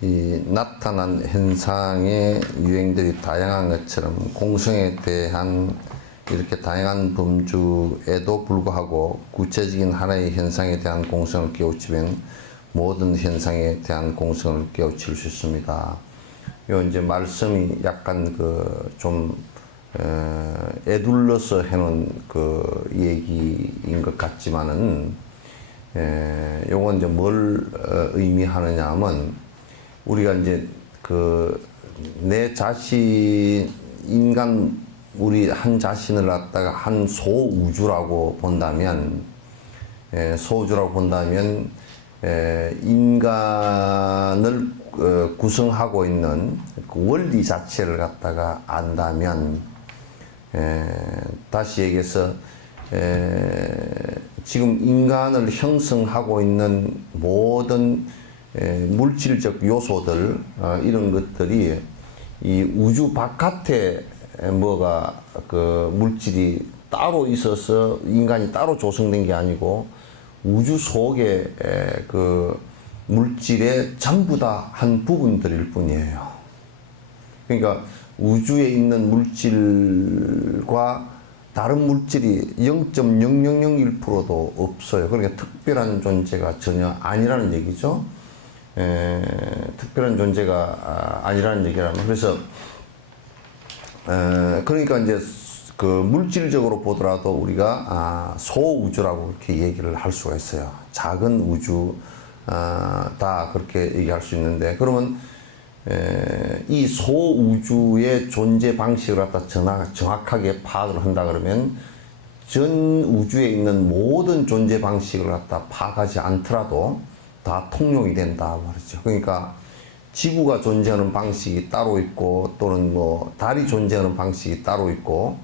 이 나타난 현상의 유행들이 다양한 것처럼 공성에 대한 이렇게 다양한 범주에도 불구하고 구체적인 하나의 현상에 대한 공성을 깨우치면 모든 현상에 대한 공성을 깨우칠 수 있습니다. 요 이제 말씀이 약간 좀 애둘러서 해놓은 얘기인 것 같지만은 요건 이제 뭘 의미하느냐 하면 우리가 이제 내 자신 인간 우리 한 자신을 갖다가 한 소우주라고 본다면 소우주라고 본다면 인간을 구성하고 있는 그 원리 자체를 갖다가 안다면 다시 얘기해서 지금 인간을 형성하고 있는 모든 물질적 요소들 이런 것들이 이 우주 바깥에 뭐가 물질이 따로 있어서 인간이 따로 조성된 게 아니고 우주 속에 물질의 전부 다 한 부분들일 뿐이에요. 그러니까 우주에 있는 물질과 다른 물질이 0.0001%도 없어요. 그러니까 특별한 존재가 전혀 아니라는 얘기죠. 특별한 존재가 아니라는 얘기라면 그래서 그러니까 이제 물질적으로 보더라도 우리가 소우주라고 이렇게 얘기를 할 수가 있어요. 작은 우주 다 그렇게 얘기할 수 있는데 그러면 이 소우주의 존재 방식을 갖다 정확하게 파악을 한다 그러면 전 우주에 있는 모든 존재 방식을 갖다 파악하지 않더라도 다 통용이 된다 말이죠. 그러니까 지구가 존재하는 방식이 따로 있고 또는 뭐 달이 존재하는 방식이 따로 있고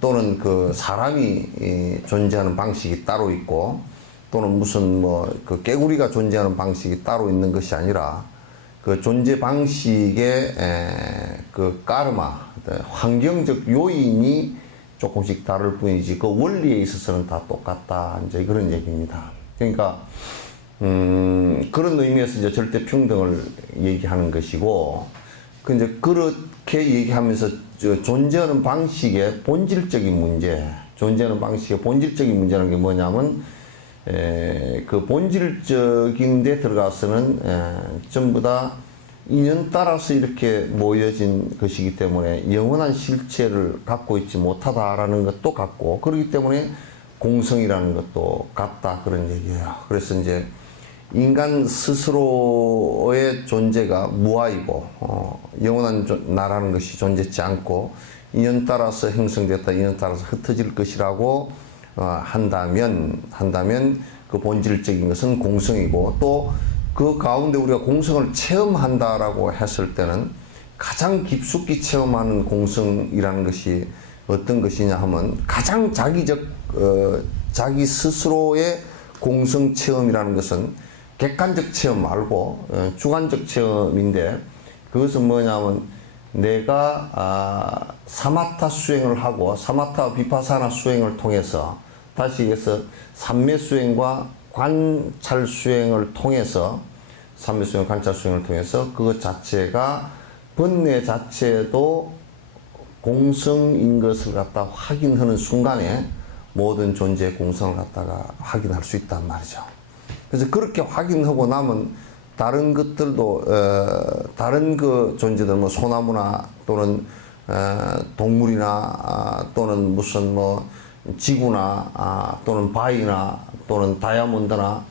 또는 사람이 존재하는 방식이 따로 있고 또는 무슨 깨구리가 존재하는 방식이 따로 있는 것이 아니라 그 존재 방식의 까르마 환경적 요인이 조금씩 다를 뿐이지 그 원리에 있어서는 다 똑같다 이제 그런 얘기입니다. 그러니까 그런 의미에서 이제 절대 평등을 얘기하는 것이고 이제 그렇게 얘기하면서 존재하는 방식의 본질적인 문제, 존재하는 방식의 본질적인 문제라는 게 뭐냐면 그 본질적인 데 들어가서는 전부 다 인연 따라서 이렇게 모여진 것이기 때문에 영원한 실체를 갖고 있지 못하다라는 것도 같고 그렇기 때문에 공성이라는 것도 같다 그런 얘기예요. 그래서 이제 인간 스스로의 존재가 무아이고 영원한 나라는 것이 존재치 않고 인연 따라서 형성됐다 인연 따라서 흩어질 것이라고 한다면 그 본질적인 것은 공성이고 또 그 가운데 우리가 공성을 체험한다라고 했을 때는 가장 깊숙이 체험하는 공성이라는 것이 어떤 것이냐 하면 가장 자기적 자기 스스로의 공성 체험이라는 것은 객관적 체험 말고 주관적 체험인데 그것은 뭐냐면 내가 사마타 수행을 하고 사마타 비파사나 수행을 통해서 다시 얘기해서 삼매 수행과 관찰 수행을 통해서 삼매 수행 관찰 수행을 통해서 그것 자체가 번뇌 자체도 공성인 것을 갖다 확인하는 순간에 모든 존재의 공성을 갖다가 확인할 수 있단 말이죠. 그래서 그렇게 확인하고 나면 다른 것들도 다른 존재들 뭐 소나무나 또는 동물이나 또는 무슨 지구나 또는 바위나 또는 다이아몬드나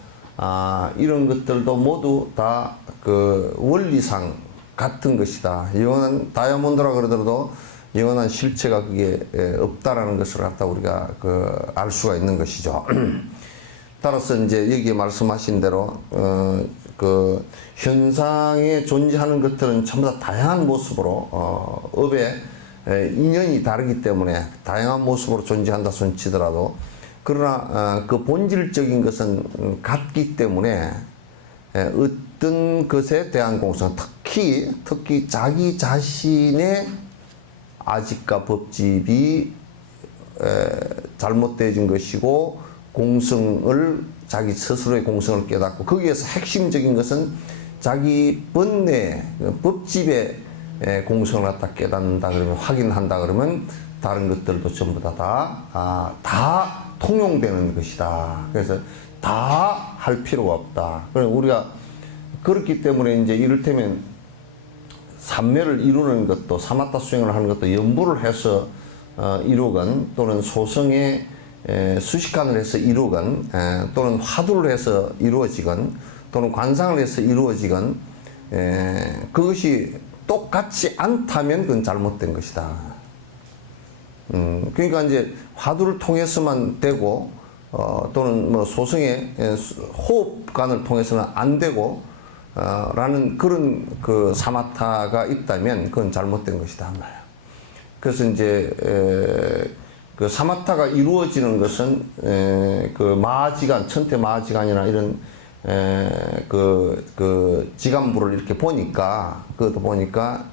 이런 것들도 모두 다 그 원리상 같은 것이다. 영원한 다이아몬드라 그러더라도 영원한 실체가 그게 없다라는 것을 갖다 우리가 알 수가 있는 것이죠. 따라서 이제 여기에 말씀하신 대로 현상에 존재하는 것들은 전부 다 다양한 모습으로 업의 인연이 다르기 때문에 다양한 모습으로 존재한다 손치더라도 그러나 그 본질적인 것은 같기 때문에 어떤 것에 대한 공성 특히 자기 자신의 아집과 법집이 잘못되어진 것이고 공성을 자기 스스로의 공성을 깨닫고 거기에서 핵심적인 것은 자기 번뇌, 법집의 공성을 갖다 깨닫는다 그러면, 확인한다 그러면 다른 것들도 전부 다 통용되는 것이다. 그래서 다 할 필요가 없다. 그래서 우리가 그렇기 때문에 이제 이를테면 삼매를 이루는 것도, 사마타 수행을 하는 것도 연부를 해서 이루건, 또는 소성의 수식관을 해서 이루건, 또는 화두를 해서 이루어지건, 또는 관상을 해서 이루어지건, 그것이 똑같지 않다면 그건 잘못된 것이다. 그러니까 이제 화두를 통해서만 되고, 또는 뭐 소성의 호흡관을 통해서는 안 되고, 라는 그런 그 사마타가 있다면 그건 잘못된 것이다 말이야. 그래서 이제 그 사마타가 이루어지는 것은 그 마하지간, 천태 마하지간이나 이런 그 지간부를 이렇게 보니까, 그것도 보니까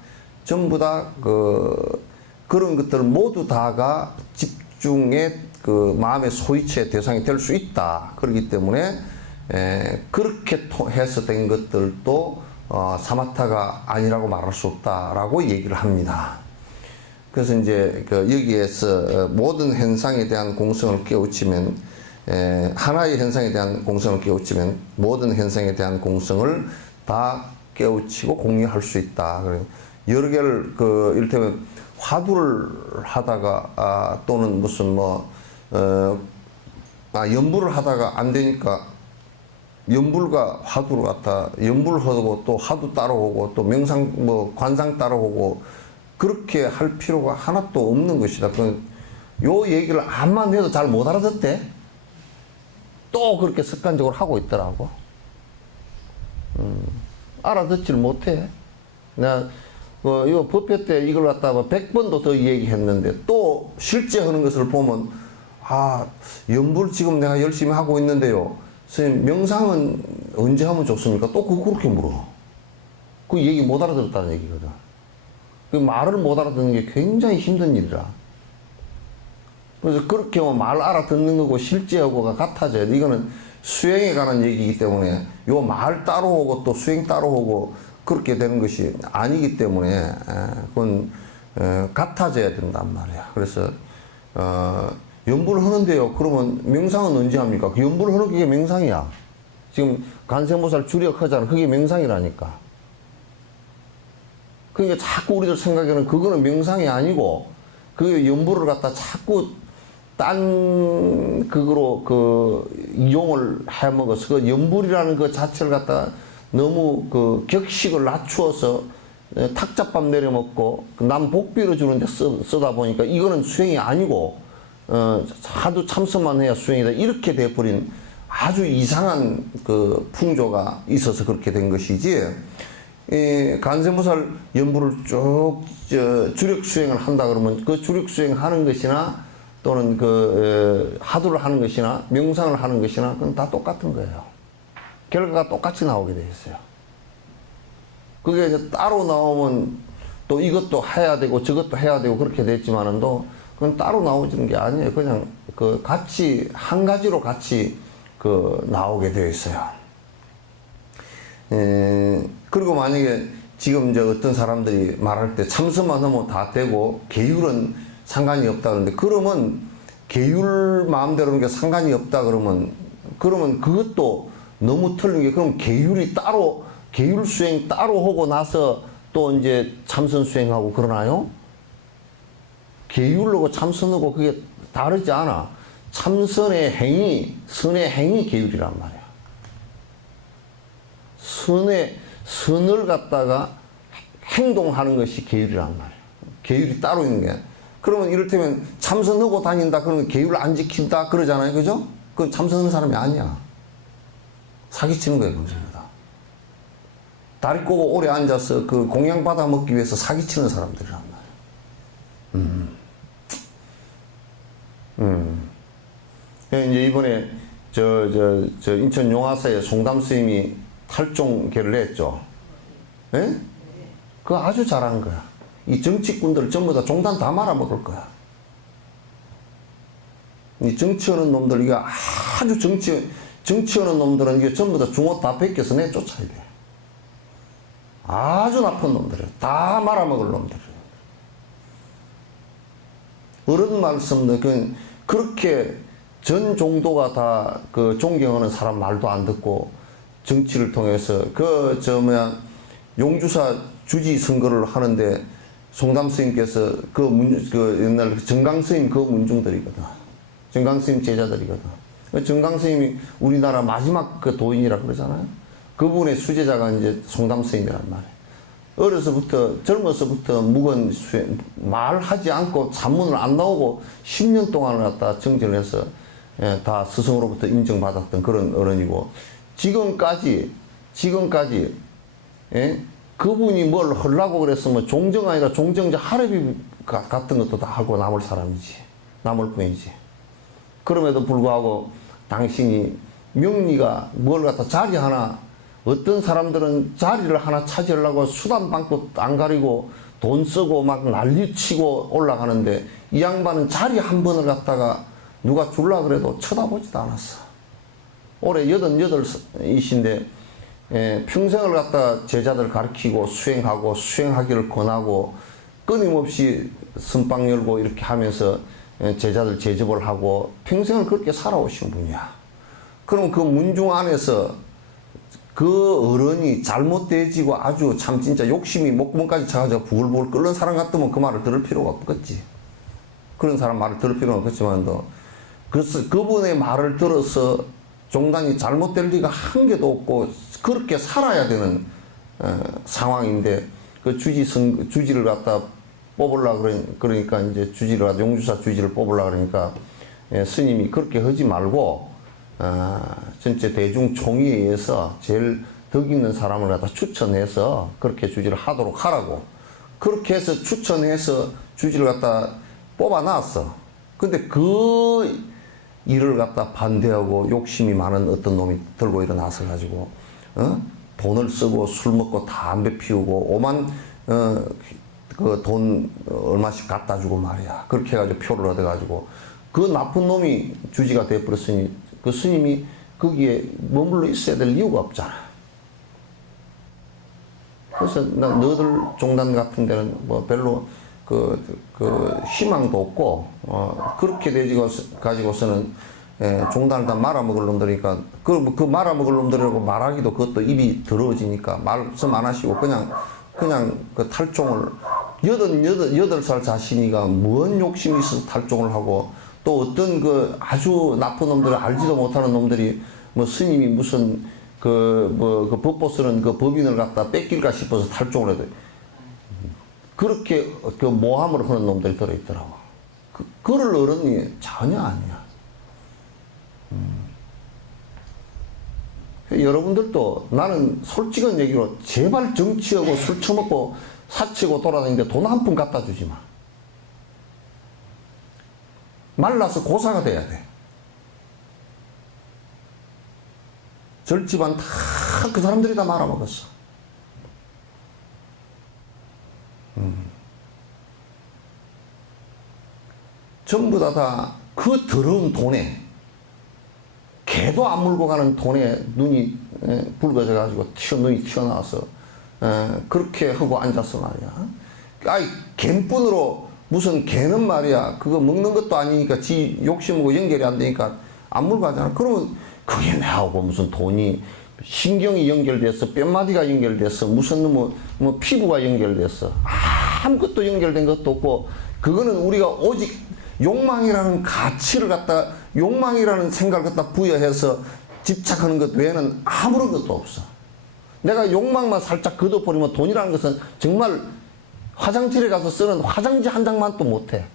전부 다 그런 것들 모두 다가 집중의 그 마음의 소이체의 대상이 될 수 있다. 그렇기 때문에 그렇게 해서 된 것들도 사마타가 아니라고 말할 수 없다라고 얘기를 합니다. 그래서 이제 여기에서 모든 현상에 대한 공성을 깨우치면, 하나의 현상에 대한 공성을 깨우치면 모든 현상에 대한 공성을 다 깨우치고 공유할 수 있다. 여러 개를 이를테면 화두를 하다가 또는 무슨 연부를 하다가 안 되니까 연불과 화두를 갖다 연불을 하고 또 화두 따라오고 또 명상 관상 따라오고 그렇게 할 필요가 하나도 없는 것이다. 요 얘기를 암만 해도 잘 못 알아듣대. 또 그렇게 습관적으로 하고 있더라고. 알아듣지를 못해. 내가 이거 법회 때 이걸 갖다가 100번도 더 얘기했는데 또 실제 하는 것을 보면, 연불 지금 내가 열심히 하고 있는데요, 선생님 명상은 언제 하면 좋습니까? 또 그렇게 물어. 그 얘기 못 알아들었다는 얘기거든. 그 말을 못 알아듣는 게 굉장히 힘든 일이라. 그래서 그렇게 말 알아듣는 거고 실제하고가 같아져야 돼. 이거는 수행에 관한 얘기이기 때문에 요 말 따로 오고 또 수행 따로 오고 그렇게 되는 것이 아니기 때문에 그건 같아져야 된단 말이야. 그래서 연불을 하는데요, 그러면 명상은 언제 합니까? 그 연불을 하는 게 명상이야. 지금 간세모살 주력하잖아. 그게 명상이라니까. 그러니까 자꾸 우리들 생각에는 그거는 명상이 아니고, 그 연불을 갖다 자꾸 딴 그거로 이용을 해먹어서 그 연불이라는 그 자체를 갖다 너무 격식을 낮추어서 탁잡밥 내려먹고 남 복비로 주는데 쓰다 보니까 이거는 수행이 아니고 하도 참선만 해야 수행이다, 이렇게 돼버린 아주 이상한 풍조가 있어서 그렇게 된 것이지, 간세무살 연부를 쭉 주력 수행을 한다 그러면 그 주력 수행하는 것이나 또는 하두를 하는 것이나 명상을 하는 것이나 그건 다 똑같은 거예요. 결과가 똑같이 나오게 돼 있어요. 그게 이제 따로 나오면 또 이것도 해야 되고 저것도 해야 되고 그렇게 됐지만은 또 그건 따로 나오지는 게 아니에요. 그냥 같이 한 가지로 같이 나오게 되어 있어요. 그리고 만약에 지금 이제 어떤 사람들이 말할 때 참선만 하면 다 되고 계율은 상관이 없다 그러는데, 그러면 계율 마음대로 하는 게 상관이 없다 그러면 그것도 너무 틀린 게, 그럼 계율이 따로, 계율 수행 따로 하고 나서 또 이제 참선 수행하고 그러나요? 계율하고 참선하고 그게 다르지 않아. 참선의 행위, 선의 행위 계율이란 말이야. 선을 갖다가 행동하는 것이 계율이란 말이야. 계율이 따로 있는 게. 그러면 이를테면 참선하고 다닌다 그러면 계율을 안 지킨다 그러잖아요. 그죠? 그건 참선하는 사람이 아니야. 사기치는 거예요, 그것입니다. 다리 꼬고 오래 앉아서 공양 받아 먹기 위해서 사기치는 사람들이란 말이에요. 이제 이번에 저 인천 용화사에 송담 스님이 탈종계를 했죠. 예? 그거 아주 잘한 거야. 이 정치꾼들 전부 다 종단 다 말아먹을 거야. 이 정치하는 놈들, 이거 아주 정치하는 놈들은 이게 전부 다 중옷 다 벗겨서 내쫓아야 돼. 아주 나쁜 놈들이에요. 다 말아먹을 놈들이에요. 어른 말씀도 그렇게 전 종도가 다 그 존경하는 사람 말도 안 듣고 정치를 통해서 용주사 주지 선거를 하는데 송담 스님께서 그 옛날 정강 스님 그 문중들이거든. 정강 스님 제자들이거든. 정강 스님이 우리나라 마지막 그 도인이라 그러잖아요. 그분의 수제자가 이제 송담 스님이란 말이에요. 젊어서부터 묵은 수행, 말하지 않고 산문을 안 나오고 10년 동안을 갖다 정진을 해서 다 스승으로부터 인정받았던 그런 어른이고, 지금까지, 그분이 뭘 하려고 그랬으면 종정 아니라 종정자 하례비 같은 것도 다 하고 남을 사람이지. 남을 뿐이지. 그럼에도 불구하고 당신이 명리가 뭘 갖다 자리 하나, 어떤 사람들은 자리를 하나 차지하려고 수단 방법 안 가리고 돈 쓰고 막 난리치고 올라가는데, 이 양반은 자리 한 번을 갖다가 누가 줄라 그래도 쳐다보지도 않았어. 올해 88이신데 평생을 갖다 제자들 가르치고 수행하기를 권하고 끊임없이 선방 열고 이렇게 하면서 제자들 제접을 하고 평생을 그렇게 살아오신 분이야. 그럼 그 문중 안에서 그 어른이 잘못되지고 아주 참 진짜 욕심이 목구멍까지 차가지고 부글부글 끓는 사람 같으면 그 말을 들을 필요가 없겠지. 그런 사람 말을 들을 필요는 없겠지만도, 그분의 말을 들어서 종단이 잘못될 리가 한 개도 없고 그렇게 살아야 되는 상황인데, 그 주지를 갖다 뽑으려고 그러니까 이제 용주사 주지를 뽑으려고 그러니까 스님이 그렇게 하지 말고 전체 대중총회에 의해서 제일 덕 있는 사람을 갖다 추천해서 그렇게 주지를 하도록 하라고, 그렇게 해서 추천해서 주지를 갖다 뽑아놨어. 근데 그 일을 갖다 반대하고 욕심이 많은 어떤 놈이 들고 일어나서 가지고 돈을 쓰고 술 먹고 담배 피우고 오만 그 돈 얼마씩 갖다 주고 말이야. 그렇게 해가지고 표를 얻어가지고 그 나쁜 놈이 주지가 돼버렸으니 그 스님이 거기에 머물러 있어야 될 이유가 없잖아. 그래서 너들 종단 같은 데는 뭐 별로 그 희망도 없고 그렇게 가지고서는 종단을 다 말아먹을 놈들이니까 그 말아먹을 놈들이라고 말하기도 그것도 입이 더러워지니까 말씀 안 하시고 그냥 그 탈종을 8살 자신이가 뭔 욕심이 있어서 탈종을 하고, 또 어떤 그 아주 나쁜 놈들, 알지도 못하는 놈들이 뭐 스님이 무슨 그 법보 쓰는 그 법인을 갖다 뺏길까 싶어서 탈종을 해도 그렇게 그 모함을 하는 놈들이 들어있더라고. 그럴 어른이 전혀 아니야. 여러분들도 나는 솔직한 얘기로 제발 정치하고 술 처먹고 사치고 돌아다니는데 돈 한 푼 갖다 주지 마. 말라서 고사가 돼야 돼. 절집안 다 그 사람들이 다 말아먹었어. 전부 다 그 더러운 돈에, 개도 안 물고 가는 돈에 눈이 붉어져 가지고 눈이 튀어나와서 그렇게 하고 앉았어 말이야. 아이 갠뿐으로 무슨 개는 말이야 그거 먹는 것도 아니니까 지 욕심하고 연결이 안 되니까 안 물고 가잖아. 그러면 그게 나하고 무슨 돈이 신경이 연결됐어, 뼈마디가 연결됐어, 무슨 뭐 피부가 연결됐어, 아무것도 연결된 것도 없고, 그거는 우리가 오직 욕망이라는 가치를 갖다, 욕망이라는 생각을 갖다 부여해서 집착하는 것 외에는 아무런 것도 없어. 내가 욕망만 살짝 걷어버리면 돈이라는 것은 정말 화장실에 가서 쓰는 화장지 한 장만 또 못해.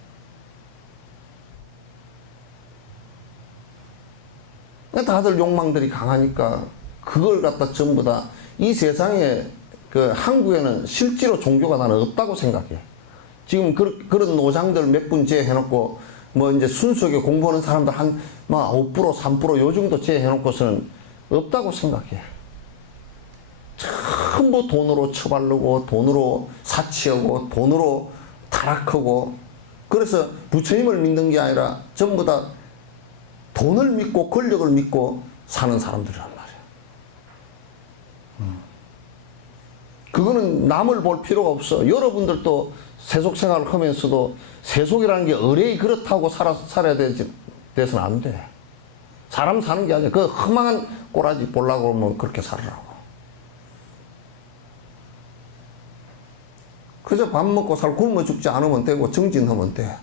다들 욕망들이 강하니까 그걸 갖다 전부 다 이 세상에 그 한국에는 실제로 종교가 나는 없다고 생각해. 지금 그런 노장들 몇 분 제해놓고 뭐 이제 순수하게 공부하는 사람들 한 5% 3% 요 정도 제해놓고서는 없다고 생각해. 전부 돈으로 처바르고 돈으로 사치하고 돈으로 타락하고, 그래서 부처님을 믿는 게 아니라 전부 다 돈을 믿고 권력을 믿고 사는 사람들이란 말이야. 그 그거는 남을 볼 필요가 없어. 여러분들도 세속 생활을 하면서도 세속이라는 게 의뢰이 그렇다고 살아야 돼서는 안 돼. 사람 사는 게 아니야. 그 허망한 꼬라지 보려고 하면 그렇게 살으라고. 그저 밥 먹고 살 굶어 죽지 않으면 되고 정진하면 돼.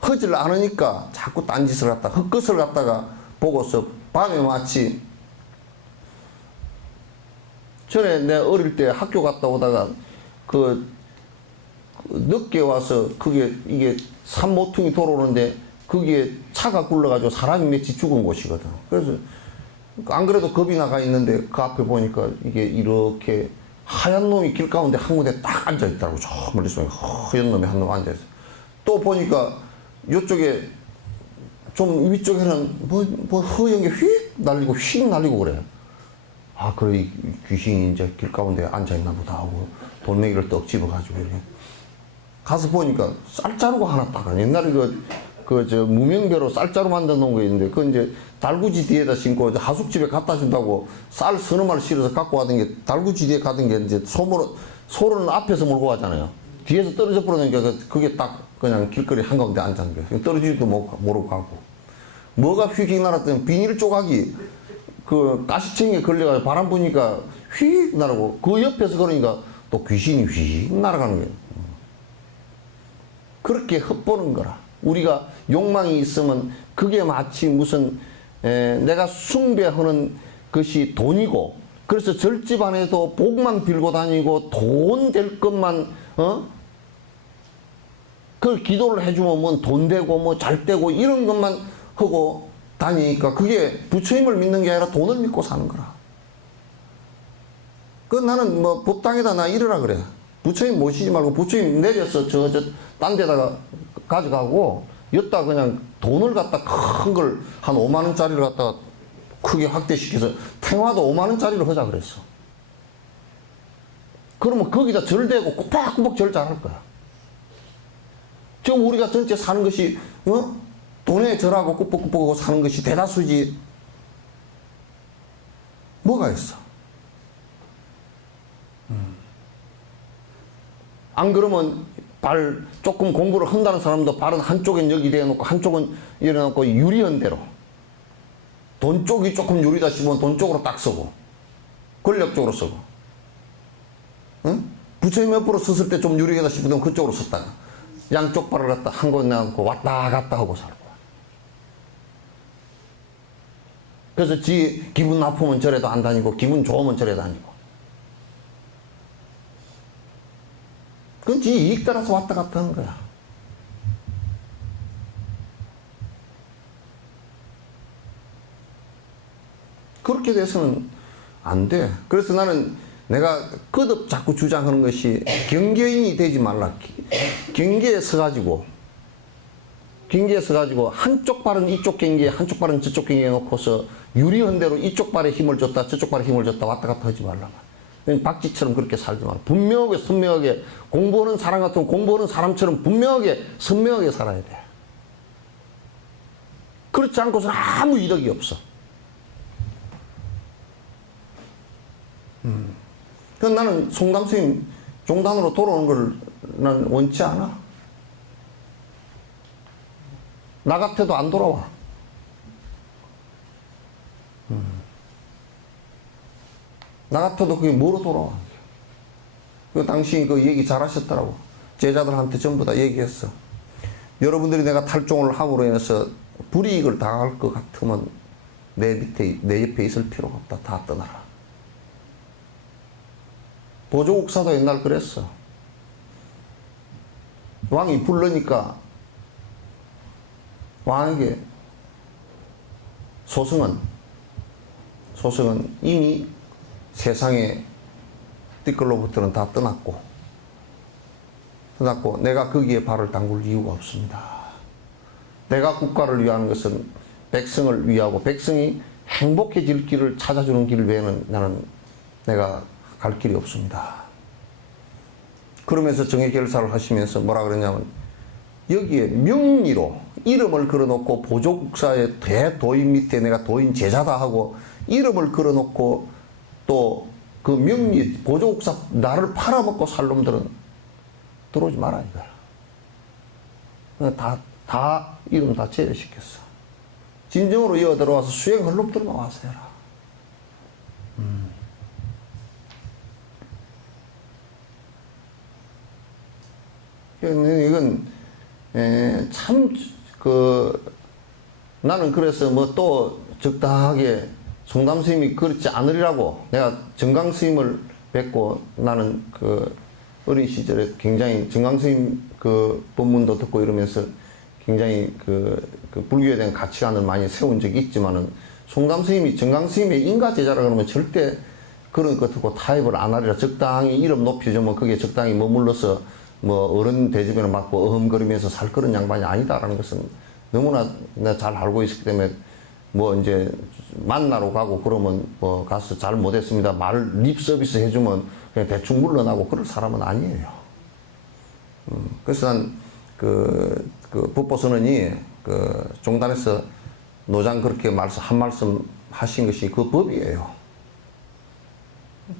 하질 않으니까 자꾸 딴짓을 갖다가 헛것을 갖다가 보고서 밤에 마치 전에 내 어릴 때 학교 갔다 오다가 그 늦게 와서 그게 이게 산모퉁이 돌아오는데 거기에 차가 굴러가지고 사람이 몇이 죽은 곳이거든. 그래서 안 그래도 겁이 나가 있는데 그 앞에 보니까 이게 이렇게 하얀 놈이 길 가운데 한 군데 딱 앉아 있더라고. 저 멀리서 하얀 놈이 한 놈 앉아 있어. 또 보니까 이쪽에 좀 위쪽에는 뭐 허연 게 휙 날리고 휙 날리고 그래. 아, 그래, 이 귀신이 이제 길 가운데 앉아있나 보다 하고 돌멩이를 떡 집어가지고 이렇게 가서 보니까 쌀자루가 하나 딱 옛날에 무명배로 쌀자루 만들어 놓은 거 있는데 그 이제 달구지 뒤에다 심고 하숙집에 갖다 준다고 쌀 서너 마리 실어서 갖고 가던 게 달구지 뒤에 가던 게 이제 소로는 앞에서 몰고 가잖아요. 뒤에서 떨어져 버리니까 그게 딱 그냥 길거리 한가운데 앉은 거예요. 떨어지지도 모르고 가고. 뭐가 휙휙 날았더니 비닐 조각이 그 가시청에 걸려가지고 바람 부니까 휙 날아고 그 옆에서 그러니까 또 귀신이 휙 날아가는 거예요. 그렇게 헛보는 거라. 우리가 욕망이 있으면 그게 마치 무슨 내가 숭배하는 것이 돈이고 그래서 절집 안에도 복만 빌고 다니고 돈 될 것만 그걸 기도를 해주면 뭐 돈 되고 뭐 잘 되고 이런 것만 하고 다니니까 그게 부처님을 믿는 게 아니라 돈을 믿고 사는 거라. 그 나는 뭐 법당에다 나 이러라 그래. 부처님 모시지 말고 부처님 내려서 딴 데다가 가져가고 여기다 그냥 돈을 갖다 큰 걸 한 5만 원짜리를 갖다가 크게 확대시켜서 탱화도 5만 원짜리로 하자 그랬어. 그러면 거기다 절대고 꼬박꼬박 절 잘할 거야. 지금 우리가 전체 사는 것이 돈에 절하고 꾸벅꾸벅하고 사는 것이 대다수지 뭐가 있어? 안 그러면 조금 공부를 한다는 사람도 발은 한쪽엔 여기 대놓고 한쪽은 이래놓고 유리한 대로 돈 쪽이 조금 유리다 싶으면 돈 쪽으로 딱 쓰고 권력적으로 쓰고 부처님 옆으로 섰을 때 좀 유리하다 싶으면 그쪽으로 섰다가 양쪽 발을 갖다 한 곳에 놔놓고 왔다 갔다 하고 살고 그래서 지 기분 나쁘면 절에도 안 다니고 기분 좋으면 절에 다니고 그건 지 이익 따라서 왔다 갔다 하는 거야. 그렇게 돼서는 안 돼. 그래서 나는 내가 거듭 자꾸 주장하는 것이 경계인이 되지 말라. 경계에 서가지고 한쪽 발은 이쪽 경계에 한쪽 발은 저쪽 경계에 놓고서 유리한 대로 이쪽 발에 힘을 줬다 저쪽 발에 힘을 줬다 왔다 갔다 하지 말라. 박쥐처럼 그렇게 살지 말라. 분명하게 선명하게 공부하는 사람 같으면 공부하는 사람처럼 분명하게 선명하게 살아야 돼. 그렇지 않고서는 아무 이득이 없어. 그래서 나는 송담스님 종단으로 돌아오는 걸 난 원치 않아. 나 같아도 안 돌아와. 나 같아도 그게 뭐로 돌아와. 그 당시 그 얘기 잘 하셨더라고. 제자들한테 전부 다 얘기했어. 여러분들이 내가 탈종을 함으로 인해서 불이익을 당할 것 같으면 내 옆에 있을 필요가 없다. 다 떠나라. 보조국사도 옛날 그랬어. 왕이 부르니까 왕에게 소승은 이미 세상에 띠끌로부터는 다 떠났고 내가 거기에 발을 담글 이유가 없습니다. 내가 국가를 위하는 것은 백성을 위하고 백성이 행복해질 길을 찾아주는 길 외에는 내가 갈 길이 없습니다. 그러면서 정예결사를 하시면서 뭐라 그러냐면 여기에 명의로 이름을 걸어놓고 보조국사의 대도인 밑에 내가 도인 제자다 하고 이름을 걸어놓고 또 그 명리 보조국사 나를 팔아먹고 살 놈들은 들어오지 마라 이거야. 다 이름 다 제외시켰어. 진정으로 이어 들어와서 수행할 놈들만 와서 해라. 이건 참 나는 그래서 뭐 또 적당하게 송담 스님이 그렇지 않으리라고 내가 정강 스님을 뵙고 나는 그 어린 시절에 굉장히 정강 스님 그 법문도 듣고 이러면서 굉장히 그 불교에 대한 가치관을 많이 세운 적이 있지만은 송담 스님이 정강 스님의 인가 제자라 그러면 절대 그런 것 듣고 타협을 안 하리라. 적당히 이름 높여주면 그게 적당히 머물러서 뭐 어른 대접을 받고 어흠거리면서 살 그런 양반이 아니다라는 것은 너무나 내가 잘 알고 있기 때문에 뭐 이제 만나러 가고 그러면 뭐 가서 잘 못했습니다 말 립 서비스 해주면 그냥 대충 물러나고 그럴 사람은 아니에요. 그래서 난 그 법보선언이 그 종단에서 노장 그렇게 한 말씀 하신 것이 그 법이에요.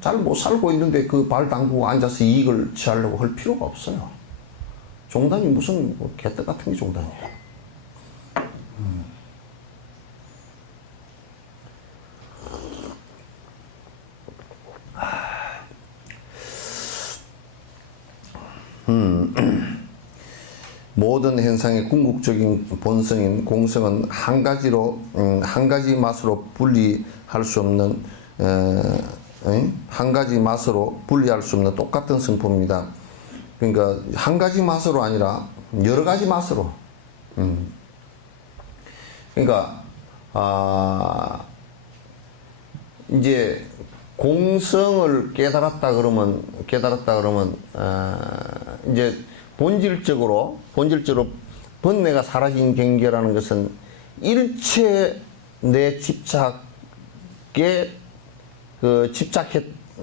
잘 못 살고 있는데 그 발 담그고 앉아서 이익을 취하려고 할 필요가 없어요. 종단이 무슨 뭐 개떡 같은 게 종단이에요. 모든 현상의 궁극적인 본성인 공성은 한 가지로 한 가지 맛으로 분리할 수 없는 한 가지 맛으로 분리할 수 없는 똑같은 성품입니다. 그러니까 한 가지 맛으로 아니라 여러 가지 맛으로. 그러니까 이제 공성을 깨달았다 그러면 이제 본질적으로 번뇌가 사라진 경계라는 것은 일체 내 집착에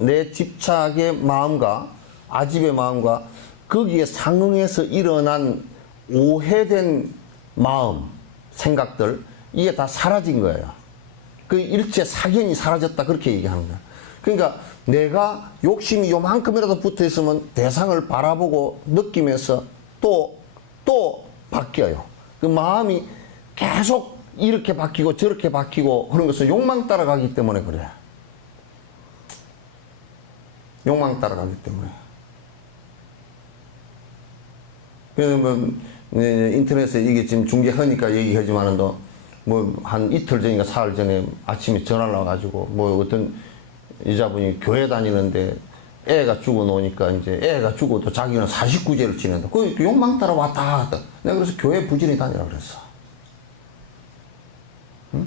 내 집착의 마음과 아집의 마음과 거기에 상응해서 일어난 오해된 마음, 생각들 이게 다 사라진 거예요. 그 일체 사견이 사라졌다 그렇게 얘기하는 거야. 그러니까 내가 욕심이 요만큼이라도 붙어 있으면 대상을 바라보고 느끼면서 또 바뀌어요. 그 마음이 계속 이렇게 바뀌고 저렇게 바뀌고 그런 것은 욕망 따라가기 때문에 그래. 욕망 따라가기 때문에. 그래서 뭐 인터넷에 이게 지금 중계하니까 얘기하지만은 뭐 한 이틀 전인가 사흘 전에 아침에 전화를 와가지고 뭐 어떤 여자분이 교회 다니는데 애가 죽어 놓으니까 이제 애가 죽어도 자기는 49제를 지낸다. 그 욕망 따라 왔다 갔다. 내가 그래서 교회 부지런히 다니라 그랬어. 응?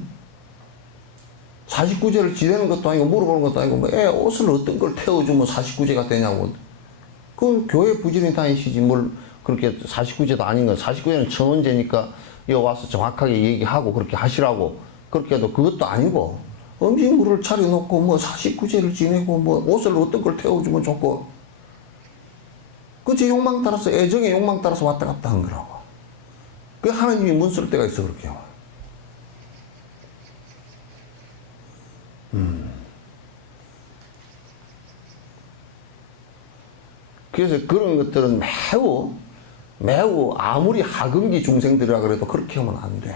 49제를 지내는 것도 아니고 물어보는 것도 아니고 뭐 애 옷을 어떤 걸 태워주면 49제가 되냐고. 그 교회 부지런히 다니시지 뭘 그렇게 49제도 아닌 거. 49제는 천원제니까 여기 와서 정확하게 얘기하고 그렇게 하시라고. 그렇게 해도 그것도 아니고 음식물을 차려놓고 뭐 49제를 지내고 뭐 옷을 어떤 걸 태워주면 좋고 그치 욕망 따라서 애정의 욕망 따라서 왔다 갔다 한 거라고. 그 하나님이 문쓸 때가 있어 그렇게. 그래서 그런 것들은 매우 아무리 하근기 중생들이라 그래도 그렇게 하면 안 돼.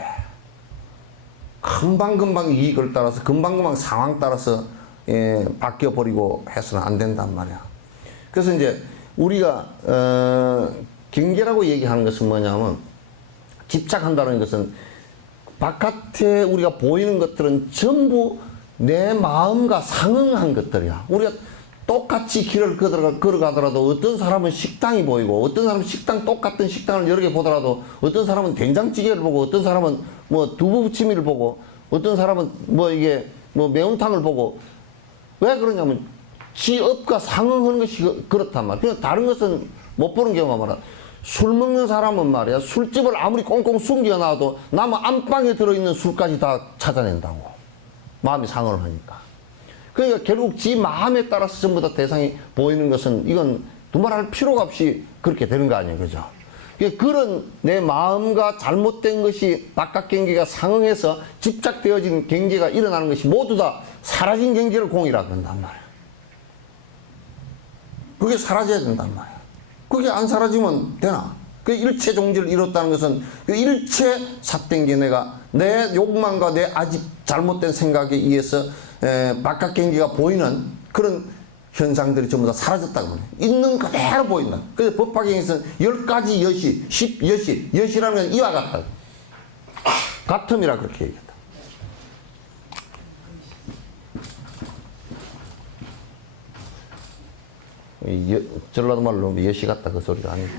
금방금방 이익을 따라서 금방금방 상황 따라서 바뀌어버리고 해서는 안 된단 말이야. 그래서 이제 우리가 경계라고 얘기하는 것은 뭐냐면 집착한다는 것은 바깥에 우리가 보이는 것들은 전부 내 마음과 상응한 것들이야. 우리가 똑같이 길을 걸어가더라도 어떤 사람은 식당이 보이고 어떤 사람은 똑같은 식당을 여러 개 보더라도 어떤 사람은 된장찌개를 보고 어떤 사람은 뭐 두부부침이를 보고 어떤 사람은 뭐 이게 뭐 매운탕을 보고 왜 그러냐면 지 업과 상응하는 것이 그렇단 말이야. 그냥 다른 것은 못 보는 경우가 많아. 술 먹는 사람은 말이야 술집을 아무리 꽁꽁 숨겨놔도 남의 안방에 들어있는 술까지 다 찾아낸다고. 마음이 상응을 하니까. 그러니까 결국 지 마음에 따라서 전부 다 대상이 보이는 것은 이건 두말할 필요가 없이 그렇게 되는 거 아니에요. 그죠? 그런 내 마음과 잘못된 것이 바깥 경계가 상응해서 집착되어진 경계가 일어나는 것이 모두 다 사라진 경계를 공이라 그런단 말이에요. 그게 사라져야 된단 말이야. 그게 안 사라지면 되나? 그 일체 종지를 이뤘다는 것은 그 일체 삿된 내가 내 욕망과 내 아직 잘못된 생각에 의해서 바깥 경기가 보이는 그런 현상들이 전부 다 사라졌다고 말해요. 있는 그대로 보인다. 그래서 법화경에서는 10가지 여시, 10여시, 여시라는 건 이와 같다. 같음이라 그렇게 얘기했다. 전라도 말로 여시 같다 그 소리가 아니고.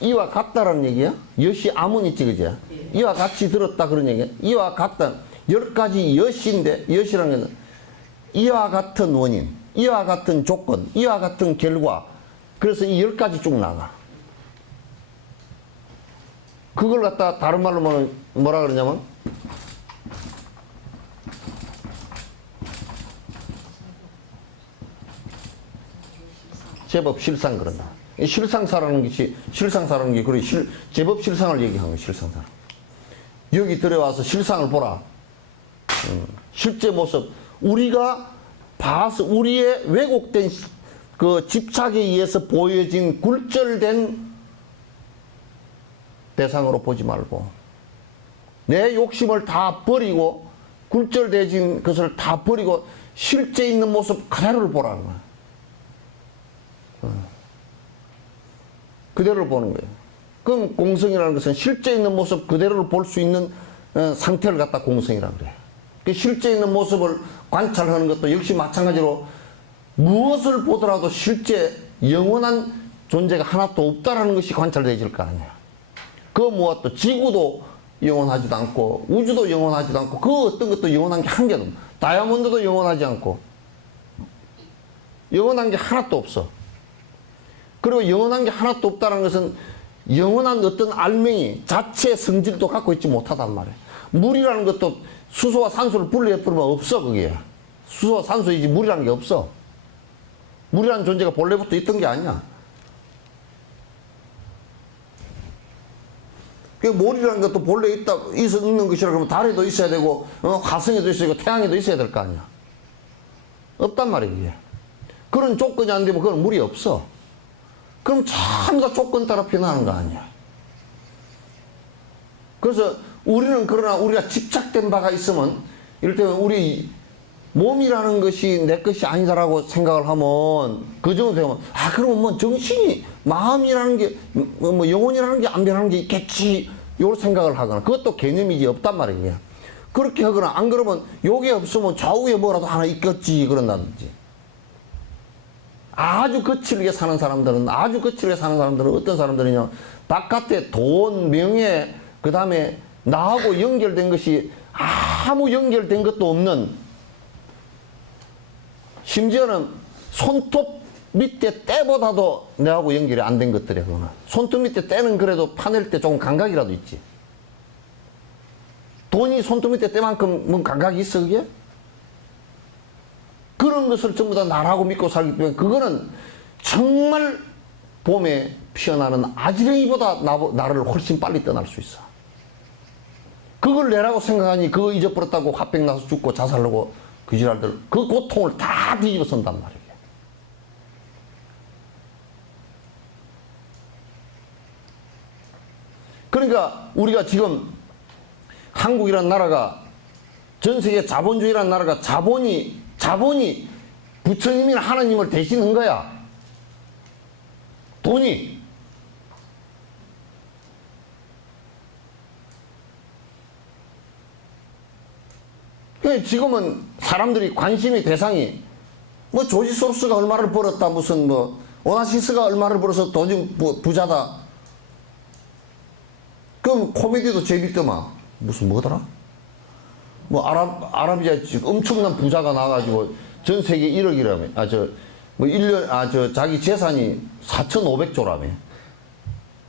이와 같다라는 얘기야? 여시 아문 있지 그죠? 이와 같이 들었다 그런 얘기야? 이와 같다 10가지 여시인데 여시라는 것은 이와 같은 원인, 이와 같은 조건, 이와 같은 결과. 그래서 이 10가지 쭉 나가. 그걸 갖다 다른 말로 뭐라 그러냐면 제법 실상 그런다. 실상사라는 것이 실상사라는 게 그래 제법 실상을 얘기한 거야. 실상사. 여기 들어와서 실상을 보라. 실제 모습 우리가 봐서 우리의 왜곡된 그 집착에 의해서 보여진 굴절된 대상으로 보지 말고 내 욕심을 다 버리고 굴절되진 것을 다 버리고 실제 있는 모습 그대로를 보라는 거야. 그대로를 보는 거예요. 그럼 공성이라는 것은 실제 있는 모습 그대로를 볼 수 있는 상태를 갖다 공성이라고 그래요. 그 실제 있는 모습을 관찰하는 것도 역시 마찬가지로 무엇을 보더라도 실제 영원한 존재가 하나도 없다라는 것이 관찰되질 거 아니야. 그 무엇도 지구도 영원하지도 않고 우주도 영원하지도 않고 그 어떤 것도 영원한 게 한 개도 없어. 다이아몬드도 영원하지 않고 영원한 게 하나도 없어. 그리고 영원한 게 하나도 없다는 것은 영원한 어떤 알맹이 자체의 성질도 갖고 있지 못하단 말이야. 물이라는 것도 수소와 산소를 분리해버리면 없어. 그게 수소와 산소이지 물이라는 게 없어. 물이라는 존재가 본래부터 있던 게 아니야. 그 물이라는 것도 본래 있는 것이라 그러면 달에도 있어야 되고 화성에도 있어야 되고 태양에도 있어야 될 거 아니야. 없단 말이야. 그게. 그런 조건이 안 되면 그건 물이 없어. 그럼 전부 다 조건 따라 변하는 거 아니야. 그래서 우리는 그러나 우리가 집착된 바가 있으면 이를테면 우리 몸이라는 것이 내 것이 아니다라고 생각을 하면 그 정도 되면 그러면 뭐 정신이 마음이라는 게 뭐 영혼이라는 게 안 변하는 게 있겠지 요 생각을 하거나 그것도 개념이지 없단 말이에요. 그렇게 하거나 안 그러면 요게 없으면 좌우에 뭐라도 하나 있겠지 그런다든지. 아주 거칠게 사는 사람들은 어떤 사람들이냐 바깥에 돈, 명예 그 다음에 나하고 연결된 것이 아무 연결된 것도 없는 심지어는 손톱 밑에 때보다도 내하고 연결이 안 된 것들이야. 그거는. 손톱 밑에 때는 그래도 파낼 때 조금 감각이라도 있지. 돈이 손톱 밑에 때만큼 뭔 감각이 있어 그게? 그런 것을 전부 다 나라고 믿고 살기 때문에 그거는 정말 봄에 피어나는 아지랭이보다 나를 훨씬 빨리 떠날 수 있어. 그걸 내라고 생각하니 그거 잊어버렸다고 화병 나서 죽고 자살하고 그 지랄들 그 고통을 다 뒤집어 쓴단 말이에요. 그러니까 우리가 지금 한국이라는 나라가 전 세계 자본주의라는 나라가 자본이 부처님이나 하나님을 대신한 거야. 돈이. 지금은 사람들이 관심의 대상이 뭐 조지 소로스가 얼마를 벌었다 무슨 뭐 오나시스가 얼마를 벌어서 돈이 부자다. 그럼 코미디도 재밌더만 무슨 뭐더라? 뭐 아라비아 엄청난 부자가 나와가지고 전 세계 1억이라며. 뭐 1년 자기 재산이 4,500조라며.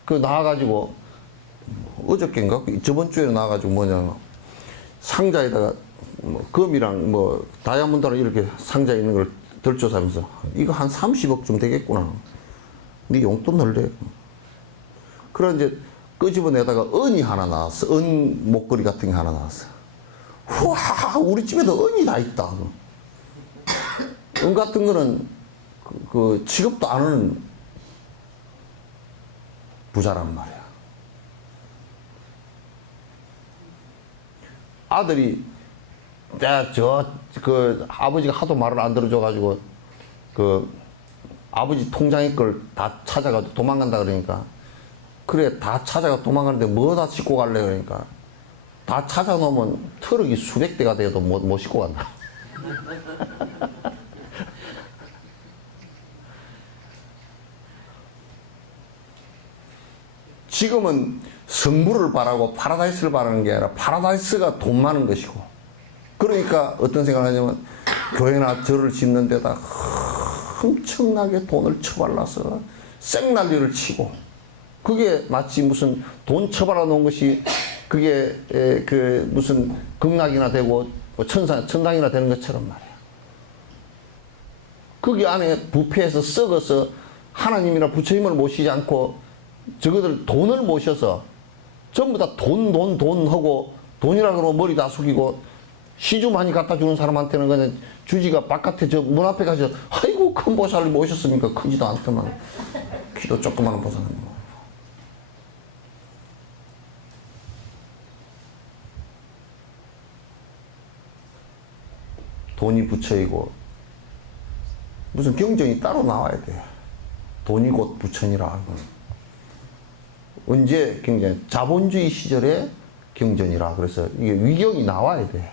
그 나와가지고 어저께인가 저번 주에 나와가지고 뭐냐 상자에다가 뭐 금이랑 뭐 다이아몬드랑 이렇게 상자에 있는 걸 들춰사면서 이거 한 30억쯤 되겠구나. 네 용돈 넣을래? 그래 이제 끄집어내다가 은이 하나 나왔어. 은 목걸이 같은 게 하나 나왔어. 우와, 우리 집에도 은이 다 있다. 은 같은 거는 그 취급도 안 하는 부자란 말이야. 아들이 그 아버지가 하도 말을 안 들어줘가지고 그 아버지 통장에 걸 다 찾아가지고 도망간다 그러니까, 그래 다 찾아가 도망가는데 뭐 다 싣고 갈래 그러니까, 다 찾아놓으면 트럭이 수백 대가 돼도 못 싣고 간다. 지금은 성부를 바라고 파라다이스를 바라는 게 아니라 파라다이스가 돈 많은 것이고, 그러니까 어떤 생각을 하냐면 교회나 절을 짓는 데다 엄청나게 돈을 처발라서 생난리를 치고, 그게 마치 무슨 돈 처발라 놓은 것이 그게 그 무슨 극락이나 되고 천당이나 되는 것처럼 말이야. 거기 안에 부패해서 썩어서 하나님이나 부처님을 모시지 않고 저거들 돈을 모셔서 전부 다 돈 하고, 돈이라 그러면 머리 다 숙이고, 시주 많이 갖다 주는 사람한테는 그냥 주지가 바깥에 저 문 앞에 가서 아이고 큰 보살을 모셨습니까? 크지도 않더만 키도 조그마한 보살은 뭐. 돈이 부처이고 무슨 경전이 따로 나와야 돼. 돈이 곧 부처니라 하고. 언제 경전? 자본주의 시절에 경전이라. 그래서 이게 위경이 나와야 돼.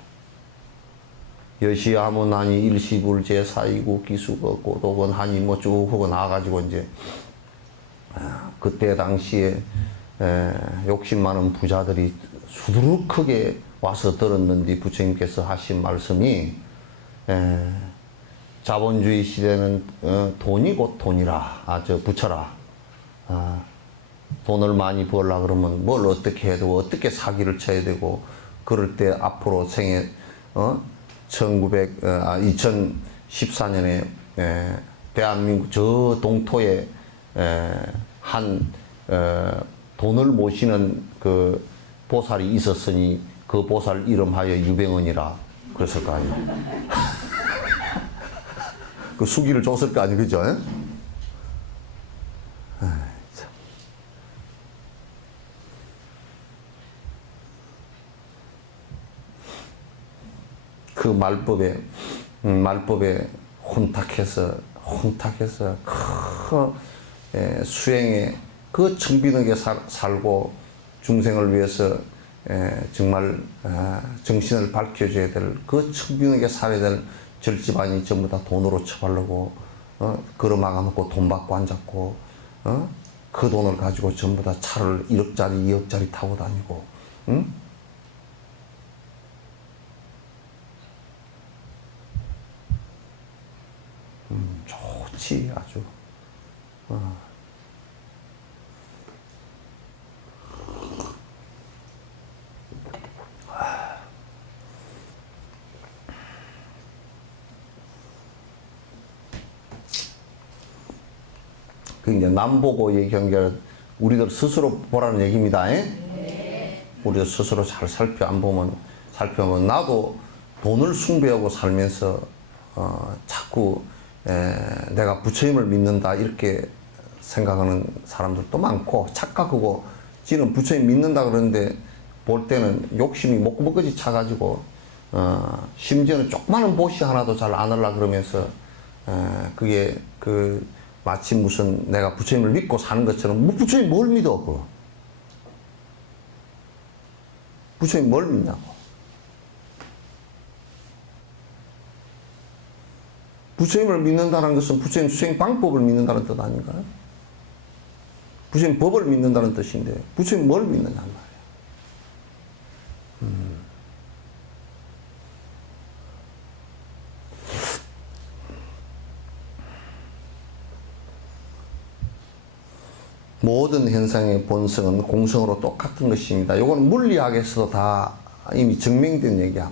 여시하무나니 일시불제 사이구 기수거 고독은 하니 뭐 쭉 하고 나와가지고 이제 그때 당시에 욕심 많은 부자들이 수두룩하게 와서 들었는데 부처님께서 하신 말씀이 자본주의 시대는 돈이 곧 돈이라. 저 부처라. 돈을 많이 벌라 그러면 뭘 어떻게 해야 되고 어떻게 사기를 쳐야 되고, 그럴 때 앞으로 생애 2014년에 대한민국 저 동토에 한 돈을 모시는 그 보살이 있었으니 그 보살 이름하여 유병언이라 그랬을 거 아니에요. 그 수기를 줬을 거 아니에요, 그죠? 그 말법에 혼탁해서 그 수행에 그 청빈하게 살고 중생을 위해서 정말 정신을 밝혀줘야 될 그 청빈하게 살아야 될 절집안이 전부 다 돈으로 처발르고 걸어막아놓고 돈 받고 앉았고, 그 돈을 가지고 전부 다 차를 1억짜리 2억짜리 타고 다니고, 응? 좋지 아주. 그 이제 남 보고 얘기한 게 우리들 스스로 보라는 얘기입니다. 네. 우리들 스스로 잘 살펴보면 나도 돈을 숭배하고 살면서 자꾸 내가 부처님을 믿는다 이렇게 생각하는 사람들도 많고, 착각하고 지금 부처님 믿는다 그러는데 볼 때는 욕심이 목구멍까지 차가지고 심지어는 조그마한 보시 하나도 잘 안 하려고 그러면서 그게 그 마치 무슨 내가 부처님을 믿고 사는 것처럼, 뭐 부처님 뭘 믿어? 그거 부처님 뭘 믿냐고. 부처님을 믿는다는 것은 부처님 수행 방법을 믿는다는 뜻 아닌가요? 부처님 법을 믿는다는 뜻인데 부처님 뭘 믿느냐는 말이에요. 모든 현상의 본성은 공성으로 똑같은 것입니다. 이건 물리학에서도 다 이미 증명된 얘기야.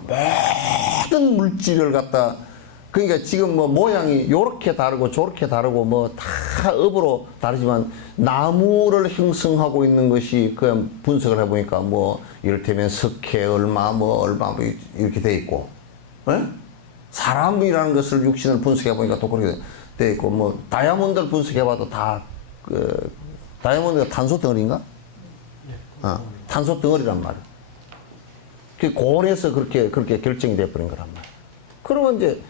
모든 물질을 갖다 그러니까 지금 뭐 모양이 요렇게 다르고 저렇게 다르고 뭐 다 업으로 다르지만 나무를 형성하고 있는 것이 그냥 분석을 해보니까 뭐 이를테면 석회 얼마 뭐 이렇게 돼 있고, 예? 사람이라는 것을 육신을 분석해보니까 또 그렇게 돼 있고, 뭐 다이아몬드를 분석해봐도 다 다이아몬드가 탄소 덩어리인가? 탄소 덩어리란 말이야. 그 고온에서 그렇게 결정이 돼버린 거란 말이야. 그러면 이제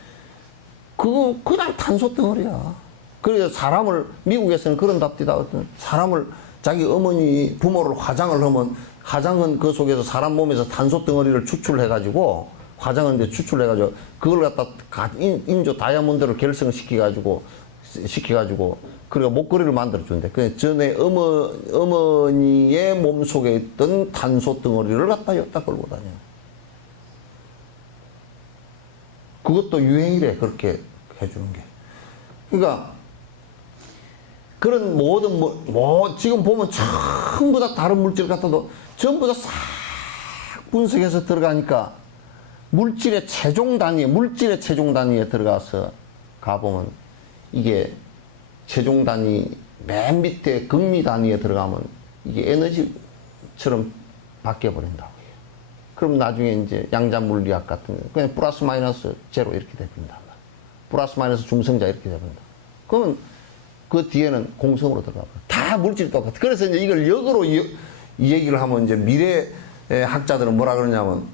그거 그냥 탄소 덩어리야. 그래서 사람을 미국에서는 그런 답디다. 사람을 자기 어머니 부모를 화장을 하면 화장은 그 속에서 사람 몸에서 탄소 덩어리를 추출해가지고 화장은 이제 추출해가지고 그걸 갖다 인조 다이아몬드를 결성시켜가지고 그리고 목걸이를 만들어 준대. 그 전에 어머니의 몸 속에 있던 탄소 덩어리를 갖다 여기다 걸고 다녀. 그것도 유행이래, 그렇게 해주는 게. 그러니까 그런 모든 지금 보면 전부 다 다른 물질 같아도 전부 다 싹 분석해서 들어가니까 물질의 최종 단위에 들어가서 가보면 이게 최종 단위 맨 밑에 극미 단위에 들어가면 이게 에너지처럼 바뀌어 버린다고 해요. 그럼 나중에 이제 양자 물리학 같은 거 그냥 플러스 마이너스 제로 이렇게 돼버린단 말이야. 플러스 마이너스 중성자 이렇게 돼버린다. 그러면 그 뒤에는 공성으로 들어가. 다 물질이 똑같아. 그래서 이제 이걸 역으로 얘기를 하면 이제 미래 학자들은 뭐라 그러냐면,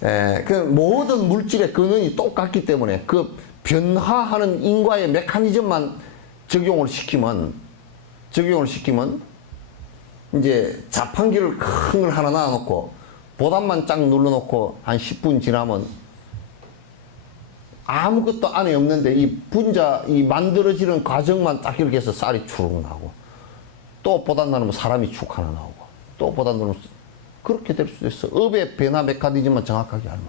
그 모든 물질의 근원이 똑같기 때문에 그 변화하는 인과의 메커니즘만 적용을 시키면 이제 자판기를 큰 걸 하나 놔놓고 보답만 쫙 눌러놓고 한 10분 지나면 아무것도 안에 없는데 이 만들어지는 과정만 딱 이렇게 해서 쌀이 추룩 나고 또 보답 나누면 사람이 축 하나 나오고 또 보답 나누면 그렇게 될 수도 있어. 업의 변화 메커니즘만 정확하게 알면.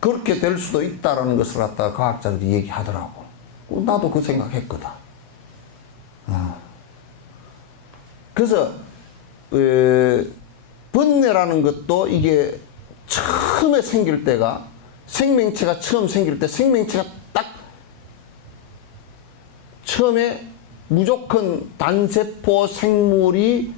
그렇게 될 수도 있다라는 것을 갖다가 과학자들이 얘기하더라고. 나도 그 생각했거든. 그래서 번뇌라는 것도 이게 처음에 생길 때가 생명체가 처음 생길 때 생명체가 딱 처음에 무조건 단세포 생물이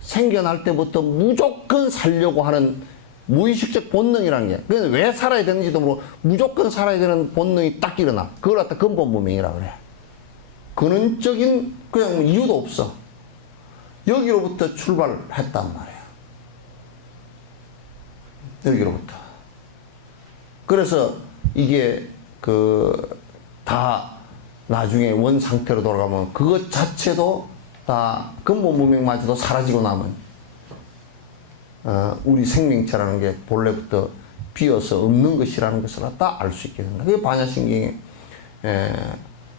생겨날 때부터 무조건 살려고 하는 무의식적 본능이라는 게, 그래서 왜 살아야 되는지도 모르고 무조건 살아야 되는 본능이 딱 일어나. 그걸 갖다 근본 무명이라 그래. 근원적인 그냥 이유도 없어. 여기로부터 출발했단 말이야. 여기로부터. 그래서 이게 다 나중에 원 상태로 돌아가면 그것 자체도 다 근본 무명마저도 사라지고 남은 우리 생명체라는 게 본래부터 비어서 없는 것이라는 것을 다 알 수 있게 된다. 그게 반야신경의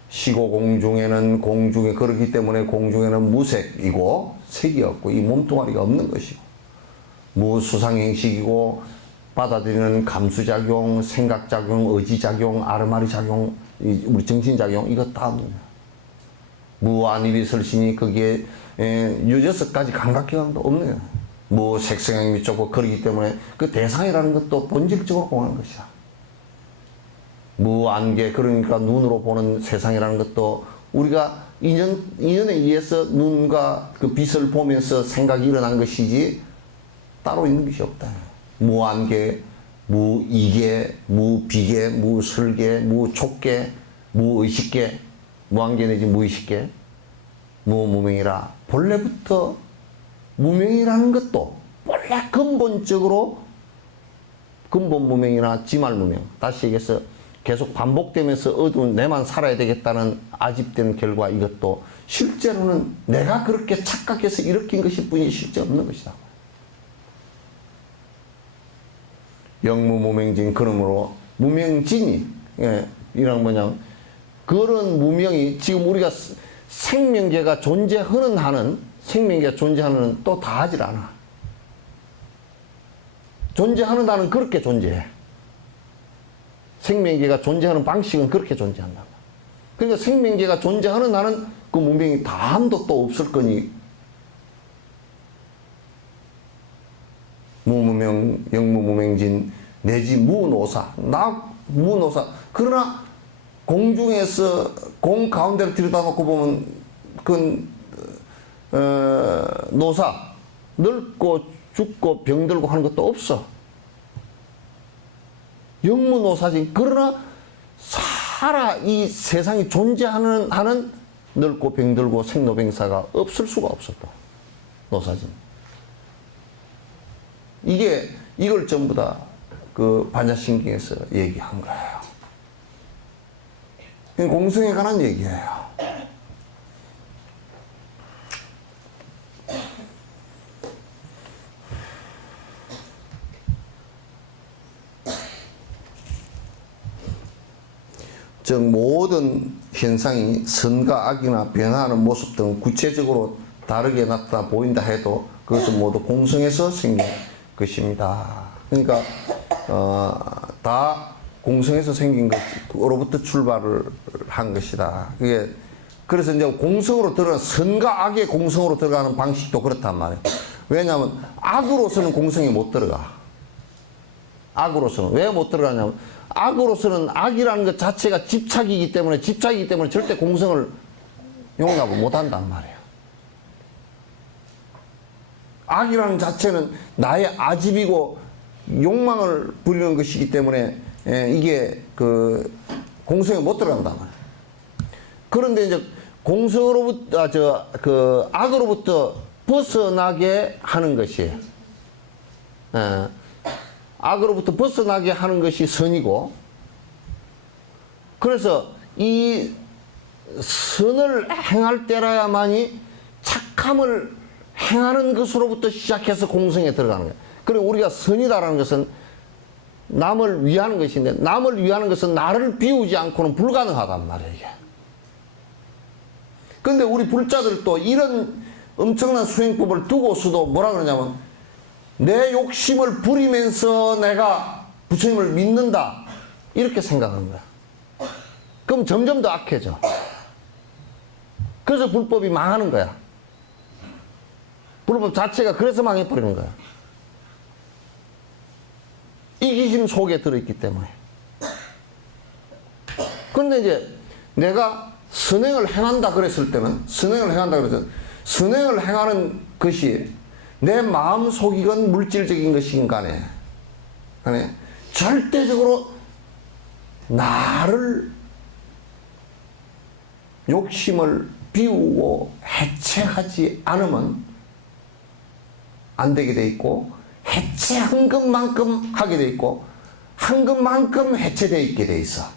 시고공중에는 공중에 그렇기 때문에 공중에는 무색이고 색이 없고 이 몸뚱아리가 없는 것이고 무수상행식이고 받아들이는 감수작용, 생각작용, 의지작용, 아르마리작용, 우리 정신작용 이거 다 없는 거야. 무안일이설신이 거기에 16가지 감각기관도 없는 거야. 무색성향이 미쳤고 그러기 때문에 그 대상이라는 것도 본질적으로 공하는 것이야. 무안개 그러니까 눈으로 보는 세상이라는 것도 우리가 인연에 의해서 눈과 그 빛을 보면서 생각이 일어난 것이지 따로 있는 것이 없다. 무안개, 무이계, 무비계, 무설계, 무촉계, 무의식계, 무안개 내지 무의식계, 무무명이라 본래부터 무명이라는 것도 원래 근본적으로 근본 무명이나 지말 무명 다시 얘기해서 계속 반복되면서 어두운 내만 살아야 되겠다는 아집된 결과 이것도 실제로는 내가 그렇게 착각해서 일으킨 것일 뿐이 실제 없는 것이다. 영무무명진 그러므로 무명진이 이런 뭐냐 그런 무명이 지금 우리가 생명계가 존재하는 한은 생명계가 존재하는 한은 또 다 하질 않아. 존재하는 한은 그렇게 존재해. 생명계가 존재하는 방식은 그렇게 존재한다. 그러니까 생명계가 존재하는 한은 그 무명이 다함도 또 없을 거니 무무명, 영무무명진 내지 무노사 나 무노사. 그러나 공중에서 공 가운데를 들여다놓고 보면 그 노사 늙고 죽고 병들고 하는 것도 없어. 영무노사지. 그러나 살아 이 세상에 존재하는 하는 늙고 병들고 생로병사가 없을 수가 없어. 또 노사진. 이걸 전부 다 그 반야신경에서 얘기한 거예요. 공성에 관한 얘기예요. 즉 모든 현상이 선과 악이나 변화하는 모습 등 구체적으로 다르게 나타나 보인다 해도 그것은 모두 공성에서 생긴 것입니다. 그러니까 다 공성에서 생긴 것으로부터 출발을 한 것이다. 그게 그래서 이제 공성으로 들어가는 선과 악의 공성으로 들어가는 방식도 그렇단 말이에요. 왜냐하면 악으로서는 공성에 못 들어가. 악으로서는 왜 못 들어가냐면 악으로서는 악이라는 것 자체가 집착이기 때문에 절대 공성을 용납을 못 한단 말이에요. 악이라는 자체는 나의 아집이고 욕망을 부리는 것이기 때문에 이게 그 공성에 못 들어간단 말이에요. 그런데 이제 공성으로부터 그 악으로부터 벗어나게 하는 것이에요. 악으로부터 벗어나게 하는 것이 선이고, 그래서 이 선을 행할 때라야만이 착함을 행하는 것으로부터 시작해서 공성에 들어가는 거예요. 그리고 우리가 선이다라는 것은 남을 위하는 것인데, 남을 위하는 것은 나를 비우지 않고는 불가능하단 말이에요, 이게. 근데 우리 불자들도 이런 엄청난 수행법을 두고서도 뭐라 그러냐면, 내 욕심을 부리면서 내가 부처님을 믿는다, 이렇게 생각하는 거야. 그럼 점점 더 악해져. 그래서 불법이 망하는 거야. 불법 자체가 그래서 망해버리는 거야. 이기심 속에 들어있기 때문에. 그런데 이제 내가 선행을 행한다 그랬을 때는, 선행을 행하는 것이 내 마음 속이건 물질적인 것이건 간에 절대적으로 나를 욕심을 비우고 해체하지 않으면 안 되게 돼 있고, 해체한 것만큼 하게 돼 있고, 한 것만큼 해체되어 있게 돼 있어.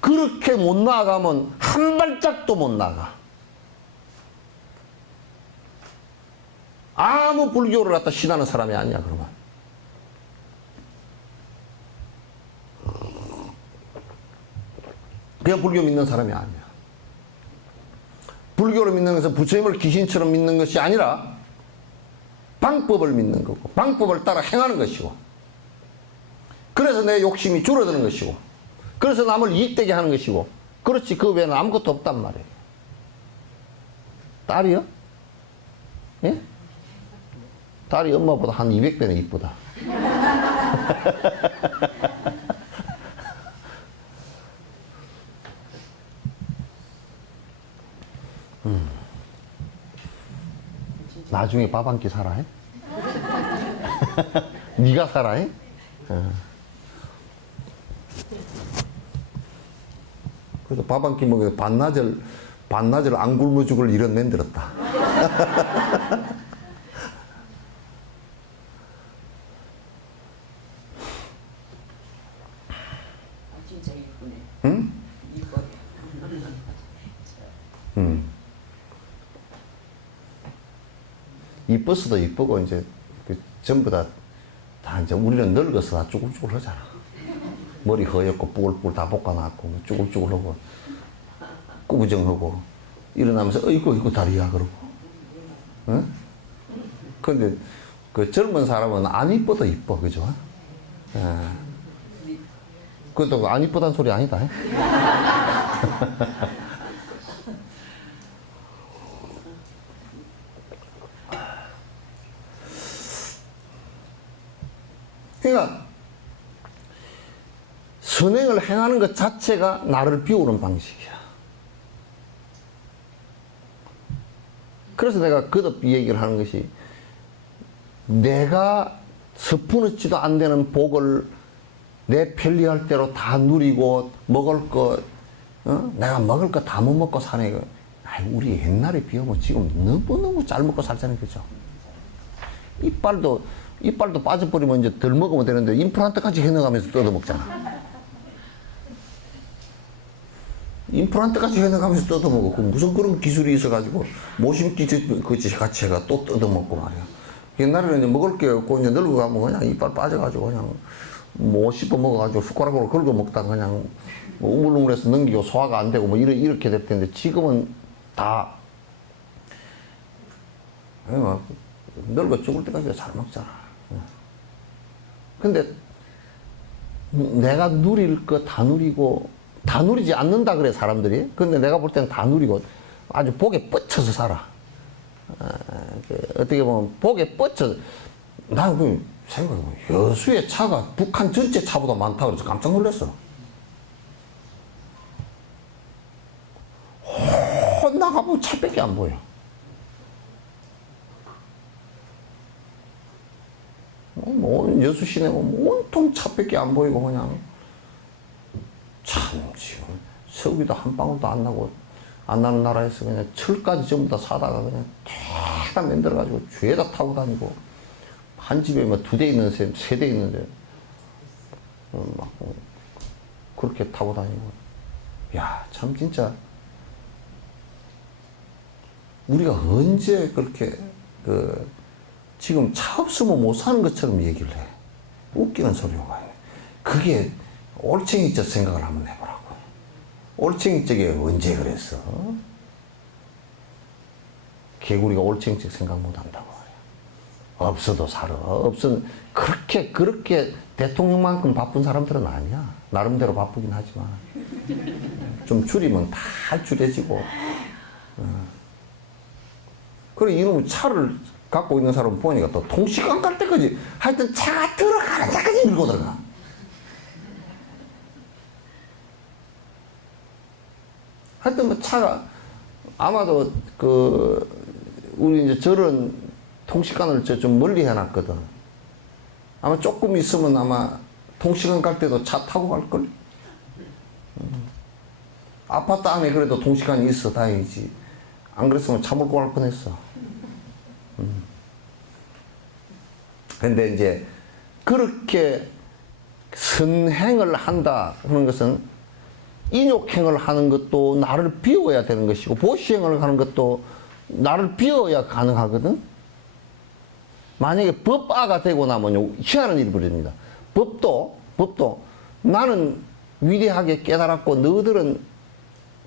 그렇게 못 나아가면 한 발짝도 못 나가. 아무 불교를 갖다 신하는 사람이 아니야, 그러면. 그냥 불교 믿는 사람이 아니야. 불교를 믿는 것은 부처님을 귀신처럼 믿는 것이 아니라 방법을 믿는 거고, 방법을 따라 행하는 것이고, 그래서 내 욕심이 줄어드는 것이고, 그래서 남을 이익되게 하는 것이고, 그렇지 그 외에는 아무것도 없단 말이에요. 딸이요? 예? 딸이 엄마보다 한 200배는 이쁘다. 나중에 밥 한 끼 사라 해? 네가 사라 해? 그래서 밥 한 끼 먹어서 반나절 안 굶어 죽을 일은 만들었다. 진짜 이쁘네. 응? 이뻐요. 이뻐서도 이쁘고, 이제 전부 다 이제 우리는 늙어서 다 쭈글쭈글 하잖아. 머리 허옇고 뽀글뽀글 다 볶아놨고 쭈글쭈글하고 꾸부정하고 일어나면서 어이구 다리야 그러고. 응? 근데 그 젊은 사람은 안 이뻐도 이뻐, 그죠? 그것도 안 이쁘다는 소리 아니다. 그러니까 선행을 행하는 것 자체가 나를 비우는 방식이야. 그래서 내가 거듭 이 얘기를 하는 것이, 내가 서푼어치도 안 되는 복을 내 편리할 대로 다 누리고 먹을 것, 내가 먹을 거 다 못 먹고 사네. 우리 옛날에 비하면 지금 너무너무 잘 먹고 살잖아요. 그죠? 이빨도 빠져버리면 이제 덜 먹으면 되는데 임플란트까지 해넣어가면서 뜯어먹잖아. 임플란트까지 해넣어가면서 뜯어먹어. 그 무슨 그런 기술이 있어가지고 모심기 같이 해가 또 뜯어먹고 말이야. 옛날에는 이제 먹을 게 없고 이제 늙어가면 그냥 이빨 빠져가지고 그냥 뭐 씹어 먹어가지고 숟가락으로 긁어 먹다가 그냥 뭐 우물우물해서 넘기고 소화가 안 되고 뭐 이렇게 될 텐데, 지금은 다 늙어 죽을 때까지 잘 먹잖아. 근데 내가 누릴 거 다 누리고, 다 누리지 않는다 그래 사람들이. 근데 내가 볼 때는 다 누리고 아주 복에 뻗쳐서 살아. 어떻게 보면 복에 뻗쳐. 나는 그 생각해보면 여수의 차가 북한 전체 차보다 많다 그래서 깜짝 놀랐어. 나가보면 차밖에 안 보여. 여수 시내 온통 차밖에 안 보이고 그냥 참 지금 석유도 한 방울도 안 나고 안 나는 나라에서 그냥 철까지 전부 다 사다가 그냥 다 만들어가지고 죄다 타고 다니고, 한 집에 뭐 2대 있는 셈, 3대 있는데 막 그렇게 타고 다니고. 야, 참 진짜 우리가 언제 그렇게 지금 차 없으면 못 사는 것처럼 얘기를 해. 웃기는 소리가 아니야. 그게 올챙이적 생각을 한번 해보라고. 올챙이적이 언제 그랬어? 개구리가 올챙이적 생각 못 한다고 말이야. 없어도 살아. 그렇게 대통령만큼 바쁜 사람들은 아니야. 나름대로 바쁘긴 하지만. 좀 줄이면 다 줄여지고. 그래, 이놈의 차를 갖고 있는 사람 보니까 또 통시간 갈 때까지 하여튼 차가 들어가는 데까지 밀고 들어가. 하여튼 뭐 차가 아마도 우리 이제 저런 통시간을 좀 멀리 해놨거든. 아마 조금 있으면 아마 통시간 갈 때도 차 타고 갈걸? 아파트 안에 그래도 통시간이 있어 다행이지. 안 그랬으면 차 몰고 갈 뻔했어. 근데 이제 그렇게 선행을 한다 하는 것은 인욕행을 하는 것도 나를 비워야 되는 것이고, 보시행을 하는 것도 나를 비워야 가능하거든. 만약에 법아가 되고 나면 희한한 일이 벌어집니다. 법도 나는 위대하게 깨달았고 너희들은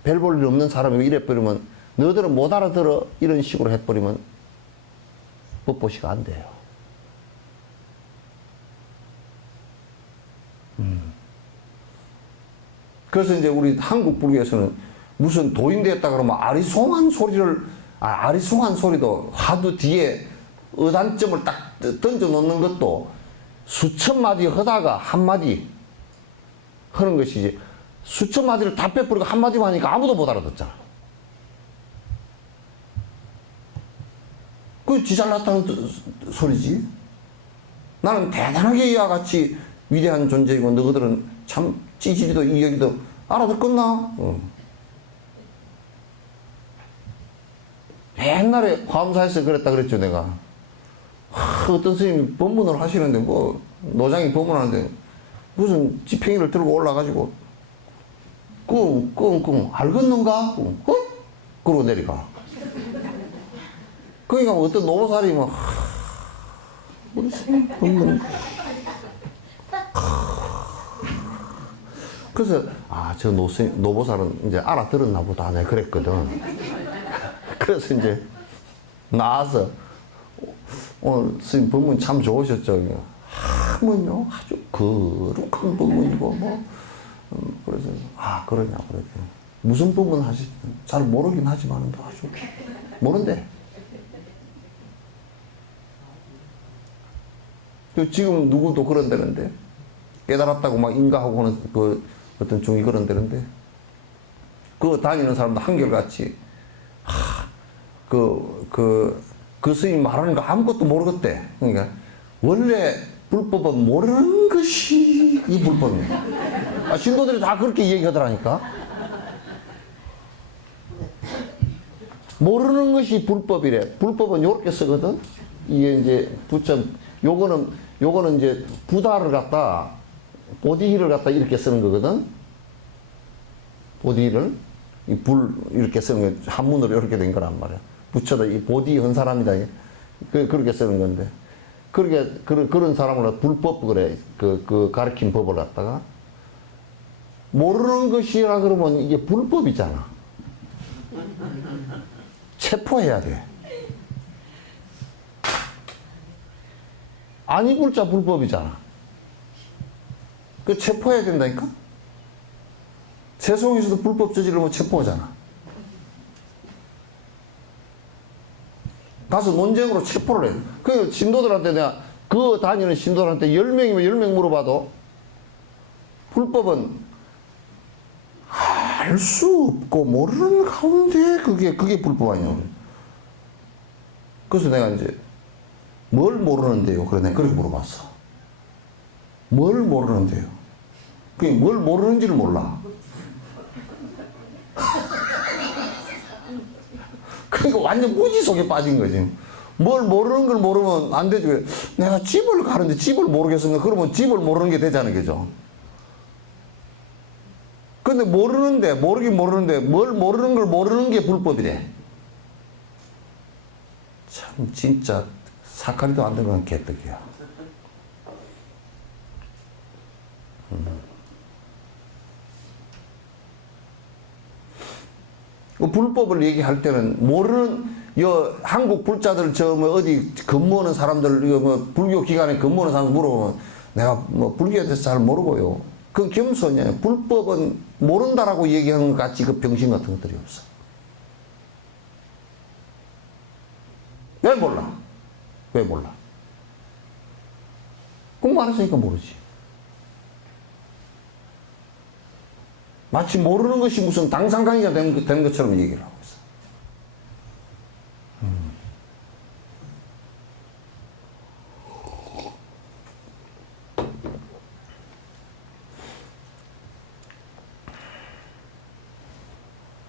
별 볼 일 없는 사람이고 이래버리면, 너희들은 못 알아들어 이런 식으로 해버리면 법보시가 안 돼요. 그래서 이제 우리 한국 불교에서는 무슨 도인 되었다 그러면 아리송한 소리도 화두 뒤에 의단점을 딱 던져 놓는 것도 수천 마디 하다가 한 마디 하는 것이지, 수천 마디를 다 빼버리고 한 마디만 하니까 아무도 못 알아듣잖아. 그게 지 잘났다는 소리지. 나는 대단하게 이와 같이 위대한 존재이고 너희들은 참 찌질이도 이여기도 알아듣겠나? 옛날에 화엄사에서 그랬다 그랬죠 내가. 어떤 스님이 법문을 하시는데 뭐 노장이 법문하는데 무슨 지팽이를 들고 올라가지고 끙끙끙 알겠는가? 그러고 내려가. 그러니까 어떤 노보살이 막 법문. 그래서 저 노보살은 이제 알아들었나 보다 내가 그랬거든. 그래서 이제 나와서 오늘 스님 법문 참 좋으셨죠. 뭐요 아주 거룩한 법문이고 뭐. 그래서 그러냐 그랬더니 무슨 법문 하시지 잘 모르긴 하지만 아주 모른대. 지금 누구도 그런다는데 깨달았다고 막 인가하고 하는 그 어떤 중이 그런다는데 그 다니는 사람도 한결같이 그 스님 말하는 거 아무것도 모르겠대. 그러니까 원래 불법은 모르는 것이 이 불법이야. 신도들이 다 그렇게 얘기하더라니까. 모르는 것이 불법이래. 불법은 요렇게 쓰거든. 이게 이제 요거는 이제 부다를 갖다 보디히를 갖다 이렇게 쓰는 거거든. 보디히를 이 불 이렇게 쓰는 거 한문으로 이렇게 된 거란 말이야. 부처다 이 보디 한 사람이다. 그렇게 쓰는 건데. 그런 사람을 불법 그래. 그 가르친 법을 갖다가 모르는 것이라 그러면 이게 불법이잖아. 체포해야 돼. 아니 굴자 불법이잖아. 그 체포해야 된다니까? 세속에서도 불법 저지르면 체포하잖아. 가서 논쟁으로 체포를 해. 그 신도들한테 내가 그 다니는 신도들한테 10명이면 10명 물어봐도 불법은 알 수 없고 모르는 가운데 그게 불법 아니야. 그래서 내가 이제 뭘 모르는데요? 그래 내가 그렇게 물어봤어. 뭘 모르는데요? 그게 뭘 모르는지를 몰라. 그러니까 완전 무지 속에 빠진 거지. 뭘 모르는 걸 모르면 안 되지. 내가 집을 가는데 집을 모르겠으면 그러면 집을 모르는 게 되잖아요. 그죠? 근데 모르긴 모르는데 뭘 모르는 걸 모르는 게 불법이래. 참 진짜 사카리도 안 된 건 개떡이야. 그 불법을 얘기할 때는 모르는 한국 불자들 뭐 어디 근무하는 사람들 뭐 불교 기관에 근무하는 사람 물어보면 내가 뭐 불교에 대해서 잘 모르고요. 그건 겸손이에요. 불법은 모른다라고 얘기하는 것 같이 그 병신 같은 것들이 없어. 왜 몰라? 왜 몰라? 공부 안 했으니까 모르지. 마치 모르는 것이 무슨 당상강의가 되는 것처럼 얘기를 하고 있어.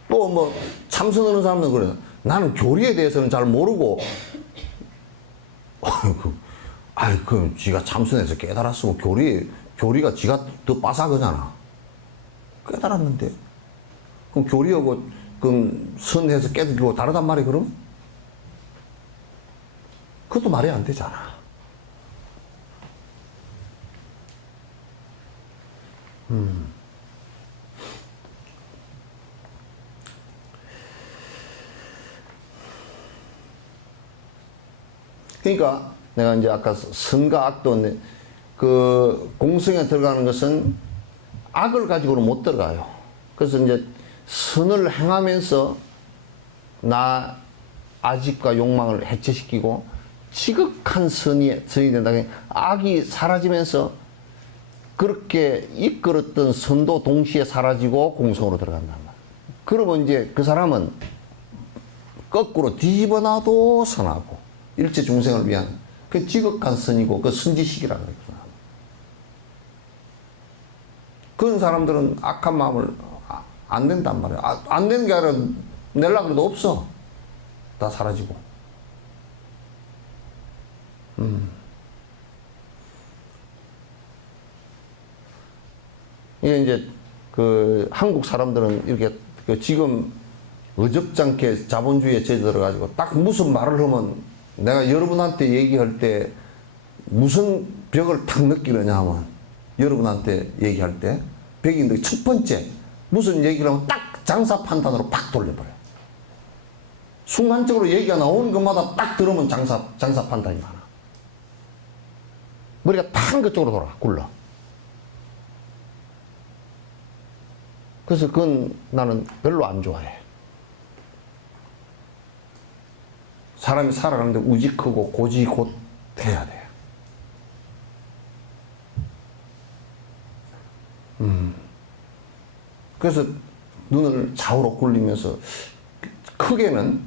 또 뭐 참선하는 사람들은 그래요. 나는 교리에 대해서는 잘 모르고 그럼 지가 참선해서 깨달았으면 교리가 지가 더 빠삭하잖아. 깨달았는데 그럼 교리하고 그럼 선해서 깨닫고 다르단 말이야 그럼? 그것도 말이 안 되잖아. 그러니까 내가 이제 아까 선과 악도 그 공성에 들어가는 것은 악을 가지고는 못 들어가요. 그래서 이제 선을 행하면서 나 아집과 욕망을 해체시키고 지극한 선이 된다. 악이 사라지면서 그렇게 이끌었던 선도 동시에 사라지고 공성으로 들어간단 말이야. 그러면 이제 그 사람은 거꾸로 뒤집어 놔도 선하고 일체 중생을 위한 그 지극한 선이고 그 순지식이라 그랬구나. 그런 사람들은 악한 마음을 안 낸단 말이야. 안 되는 게 아니라 내려고 해도 없어. 다 사라지고. 이게 이제 그 한국 사람들은 이렇게 그 지금 어줍잖게 자본주의에 젖어들어가지고 딱 무슨 말을 하면 내가 여러분한테 얘기할 때 무슨 벽을 탁 느끼느냐 하면 여러분한테 얘기할 때 벽인데 첫 번째 무슨 얘기를 하면 딱 장사 판단으로 팍 돌려버려요. 순간적으로 얘기가 나오는 것마다 딱 들으면 장사 판단이 많아. 머리가 탁 그쪽으로 돌아 굴러. 그래서 그건 나는 별로 안 좋아해. 사람이 살아가는데 우직하고 고지 곧 해야 돼. 그래서 눈을 좌우로 굴리면서 크게는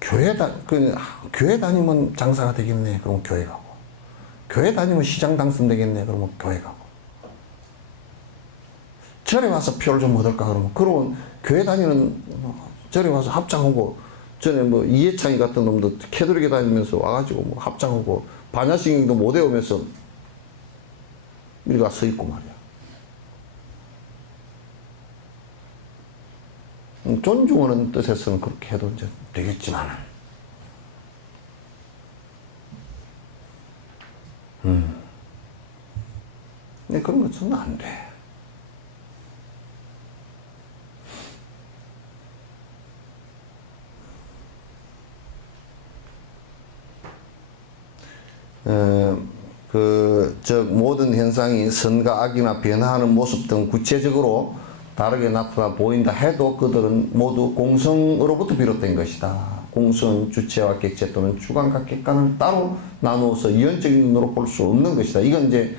교회 다니면 장사가 되겠네. 그러면 교회 가고. 교회 다니면 시장 당선되겠네. 그러면 교회 가고. 절에 와서 표를 좀 얻을까 그러면 교회 다니는 절에 와서 합장하고 전에 뭐 이해창이 같은 놈도 캐톨릭에 다니면서 와가지고 뭐 합장하고 반야신경도 못 외우면서 우리가 서 있고 말이야. 존중하는 뜻에서는 그렇게 해도 이제 되겠지만, 근데 그런 것은 안 돼. 모든 현상이 선과 악이나 변화하는 모습 등 구체적으로 다르게 나타나 보인다 해도 그들은 모두 공성으로부터 비롯된 것이다. 공성은 주체와 객체 또는 주관과 객관을 따로 나누어서 이원적인 눈으로 볼 수 없는 것이다. 이건 이제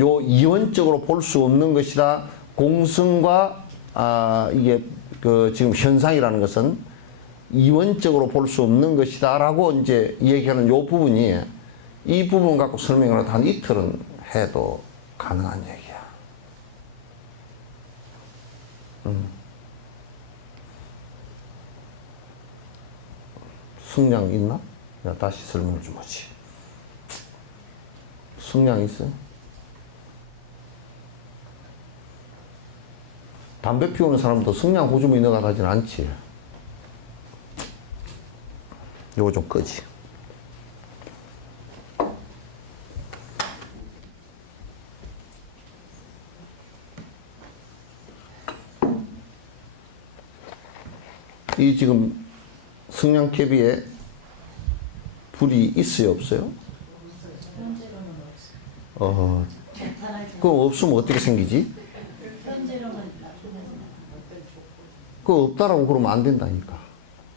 요 이원적으로 볼 수 없는 것이다. 공성과 이게 지금 현상이라는 것은 이원적으로 볼 수 없는 것이다 라고 이제 얘기하는 요 부분이, 이 부분 갖고 설명을 한 이틀은 해도 가능한 얘기야. 성량 있나? 내가 다시 설명을 좀 하지. 성량 있어요? 담배 피우는 사람도 성냥 호주머니 넣어가진 않지. 요거 좀 끄지. 이 지금 성냥개비에 불이 있어요, 없어요? 현재로는 없어요. 그럼 없으면 어떻게 생기지? 현재로는 그거 없다라고 그러면 안 된다니까.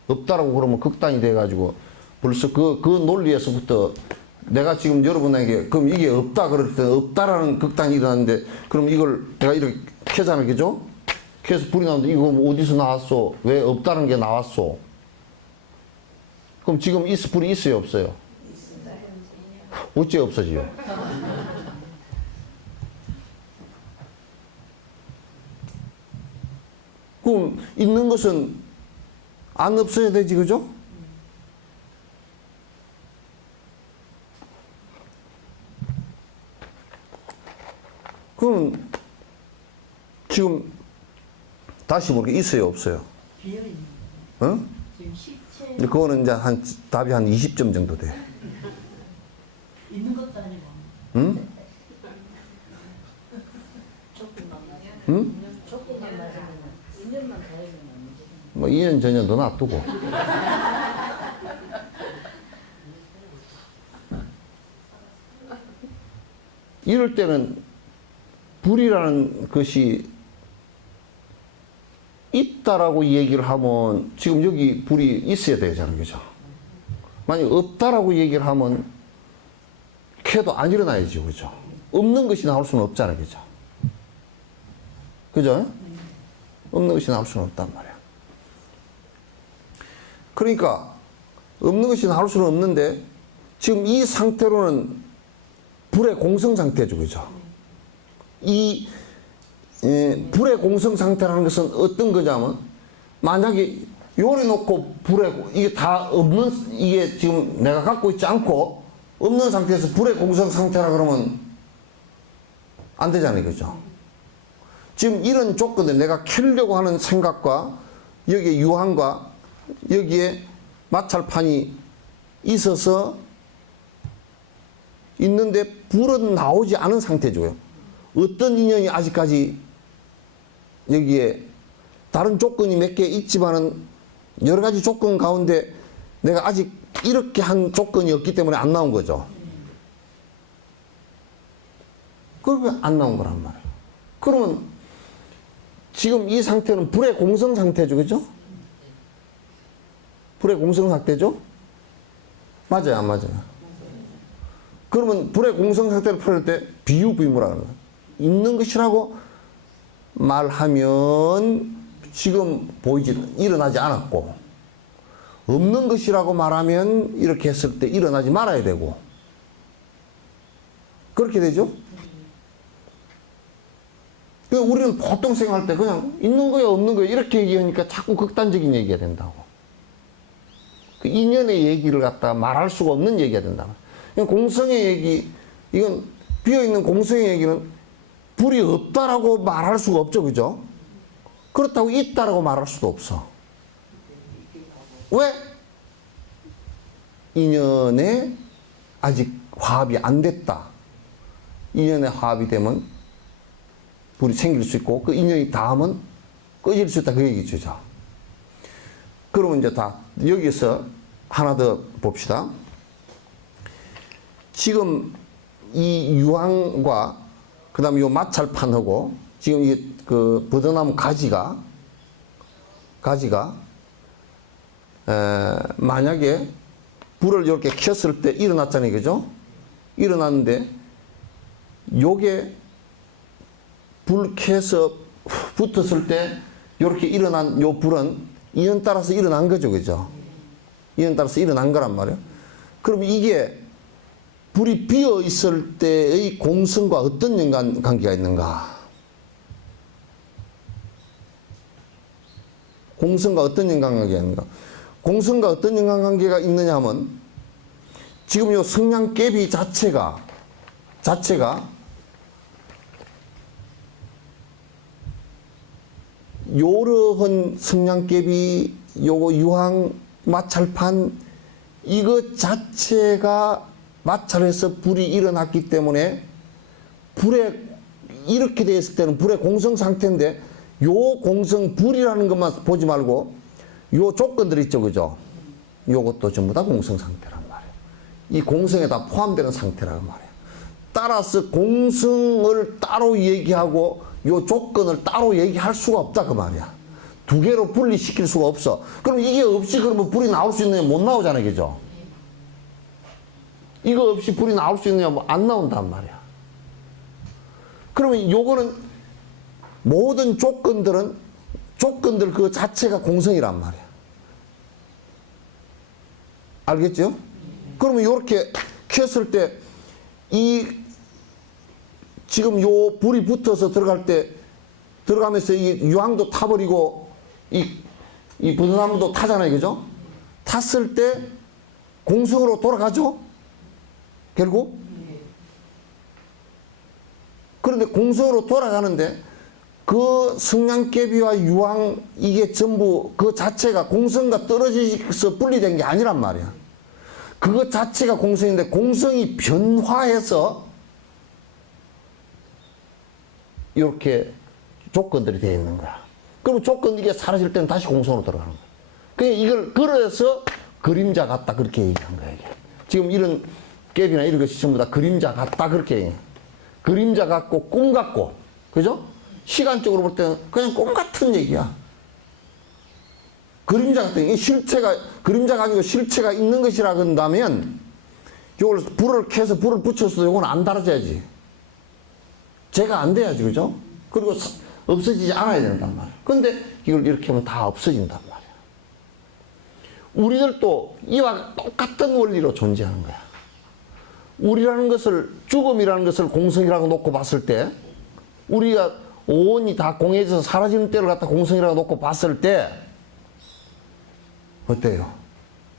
없다라고 그러면 극단이 돼가지고 벌써 그 논리에서부터 내가 지금 여러분에게 그럼 이게 없다 그럴 때 없다라는 극단이 일어났는데, 그럼 이걸 내가 이렇게 켜잖아, 그죠? 켜서 불이 나오는데 이거 어디서 나왔어? 왜 없다는 게 나왔어? 그럼 지금 불이 있어요, 없어요? 어째 없어지요? 그럼 있는 것은 안 없어야 되지, 그죠? 그럼 지금 다시 보게 있어요, 없어요? 비어있는 어? 지금 시체 근데 그거는 이제 답이 한 20점 정도 돼. 있는 것도 아니고 응? 조금만 맞으면 응? 조금만 맞으면 2년만 더 해주면 문제는 뭐 2년 전에 너 놔두고. 이럴 때는 불이라는 것이 있다라고 얘기를 하면 지금 여기 불이 있어야 되잖아요, 그죠? 만약 없다라고 얘기를 하면 켜도 안 일어나야죠, 그죠? 없는 것이 나올 수는 없잖아요, 그죠? 그죠? 없는 것이 나올 수는 없단 말이야. 그러니까 없는 것이 나올 수는 없는데 지금 이 상태로는 불의 공성 상태죠, 그죠? 이 불의 공성 상태라는 것은 어떤 거냐면, 만약에 요래놓고 이게 다 없는, 이게 지금 내가 갖고 있지 않고 없는 상태에서 불의 공성 상태라 그러면 안 되잖아요, 그죠? 지금 이런 조건들, 내가 켜려고 하는 생각과 여기에 유한과 여기에 마찰판이 있어서 있는데 불은 나오지 않은 상태죠. 어떤 인연이 아직까지 여기에 다른 조건이 몇 개 있지만은 여러 가지 조건 가운데 내가 아직 이렇게 한 조건이 없기 때문에 안 나온 거죠. 그러면 안 나온 거란 말이에요. 그러면 지금 이 상태는 불의 공성 상태죠, 그죠? 불의 공성 상태죠? 맞아요, 안 맞아요? 그러면 불의 공성 상태를 풀을 때 비유비무라는 거예요. 있는 것이라고 말하면 지금 일어나지 않았고, 없는 것이라고 말하면 이렇게 했을 때 일어나지 말아야 되고, 그렇게 되죠? 우리는 보통 생각할 때 그냥 있는 거야 없는 거야 이렇게 얘기하니까 자꾸 극단적인 얘기가 된다고. 그 인연의 얘기를 갖다가 말할 수가 없는 얘기가 된다. 공성의 얘기, 이건 비어있는 공성의 얘기는 불이 없다라고 말할 수가 없죠, 그죠? 그렇다고 있다라고 말할 수도 없어. 왜? 인연에 아직 화합이 안 됐다. 인연에 화합이 되면 불이 생길 수 있고, 그 인연이 닿으면 꺼질 수 있다. 그 얘기죠. 자. 그러면 이제 여기서 하나 더 봅시다. 지금 이 유황과, 그 다음에 요 마찰판하고, 지금 이게 그 버드나무 가지가, 만약에 불을 이렇게 켰을 때 일어났잖아요. 그죠? 일어났는데, 요게 불 켜서 붙었을 때 이렇게 일어난 요 불은 인연 따라서 일어난 거죠. 그죠? 인연 따라서 일어난 거란 말이에요. 그럼 이게 불이 비어 있을 때의 공성과 어떤 관계가 있는가? 공성과 어떤 인간관계가 있는가? 공성과 어떤 인간관계가 있느냐 하면 지금 요 성냥개비 자체가 요러한 성냥개비, 요거 유황, 마찰판, 이것 자체가 마찰해서 불이 일어났기 때문에 불에 이렇게 되어 있을 때는 불의 공성 상태인데 요 공성 불이라는 것만 보지 말고 요 조건들 있죠, 그죠? 요것도 전부 다 공성 상태란 말이에요. 이 공성에 다 포함되는 상태란 말이에요. 따라서 공성을 따로 얘기하고 요 조건을 따로 얘기할 수가 없다 그 말이야. 두 개로 분리시킬 수가 없어. 그럼 이게 없이 그러면 불이 나올 수 있느냐? 못 나오잖아요, 그죠? 이거 없이 불이 나올 수 있느냐? 뭐 안 나온단 말이야. 그러면 요거는 모든 조건들 그 자체가 공성이란 말이야. 알겠죠? 그러면 요렇게 켰을 때 지금 요 불이 붙어서 들어가면서 이 유황도 타버리고 이 버드나무도 타잖아요, 그죠? 탔을 때 공성으로 돌아가죠? 결국? 그런데 공성으로 돌아가는데 그 성냥개비와 유황 이게 전부 그 자체가 공성과 떨어져서 분리된 게 아니란 말이야. 그것 자체가 공성인데 공성이 변화해서 이렇게 조건들이 되어 있는 거야. 그럼 이게 사라질 때는 다시 공성으로 들어가는 거야. 그러니까 그래서 그림자 같다 그렇게 얘기한 거야. 이게. 지금 이런 갭이나 이런 것이 전부 다 그림자 같다 그렇게 얘기해. 그림자 같고 꿈 같고, 그죠? 시간적으로 볼 때는 그냥 꿈 같은 얘기야. 그림자 같은 이 실체가 그림자가 아니고 실체가 있는 것이라 한다면 이걸 불을 켜서 불을 붙였어도 이건 안 달아져야지. 제가 안 돼야지, 그죠? 그리고 없어지지 않아야 된단 말이야. 근데 이걸 이렇게 하면 다 없어진단 말이야. 우리들도 이와 똑같은 원리로 존재하는 거야. 우리라는 것을, 죽음이라는 것을 공성이라고 놓고 봤을 때, 우리가 온이 다 공해져서 사라지는 때를 갖다 공성이라고 놓고 봤을 때, 어때요?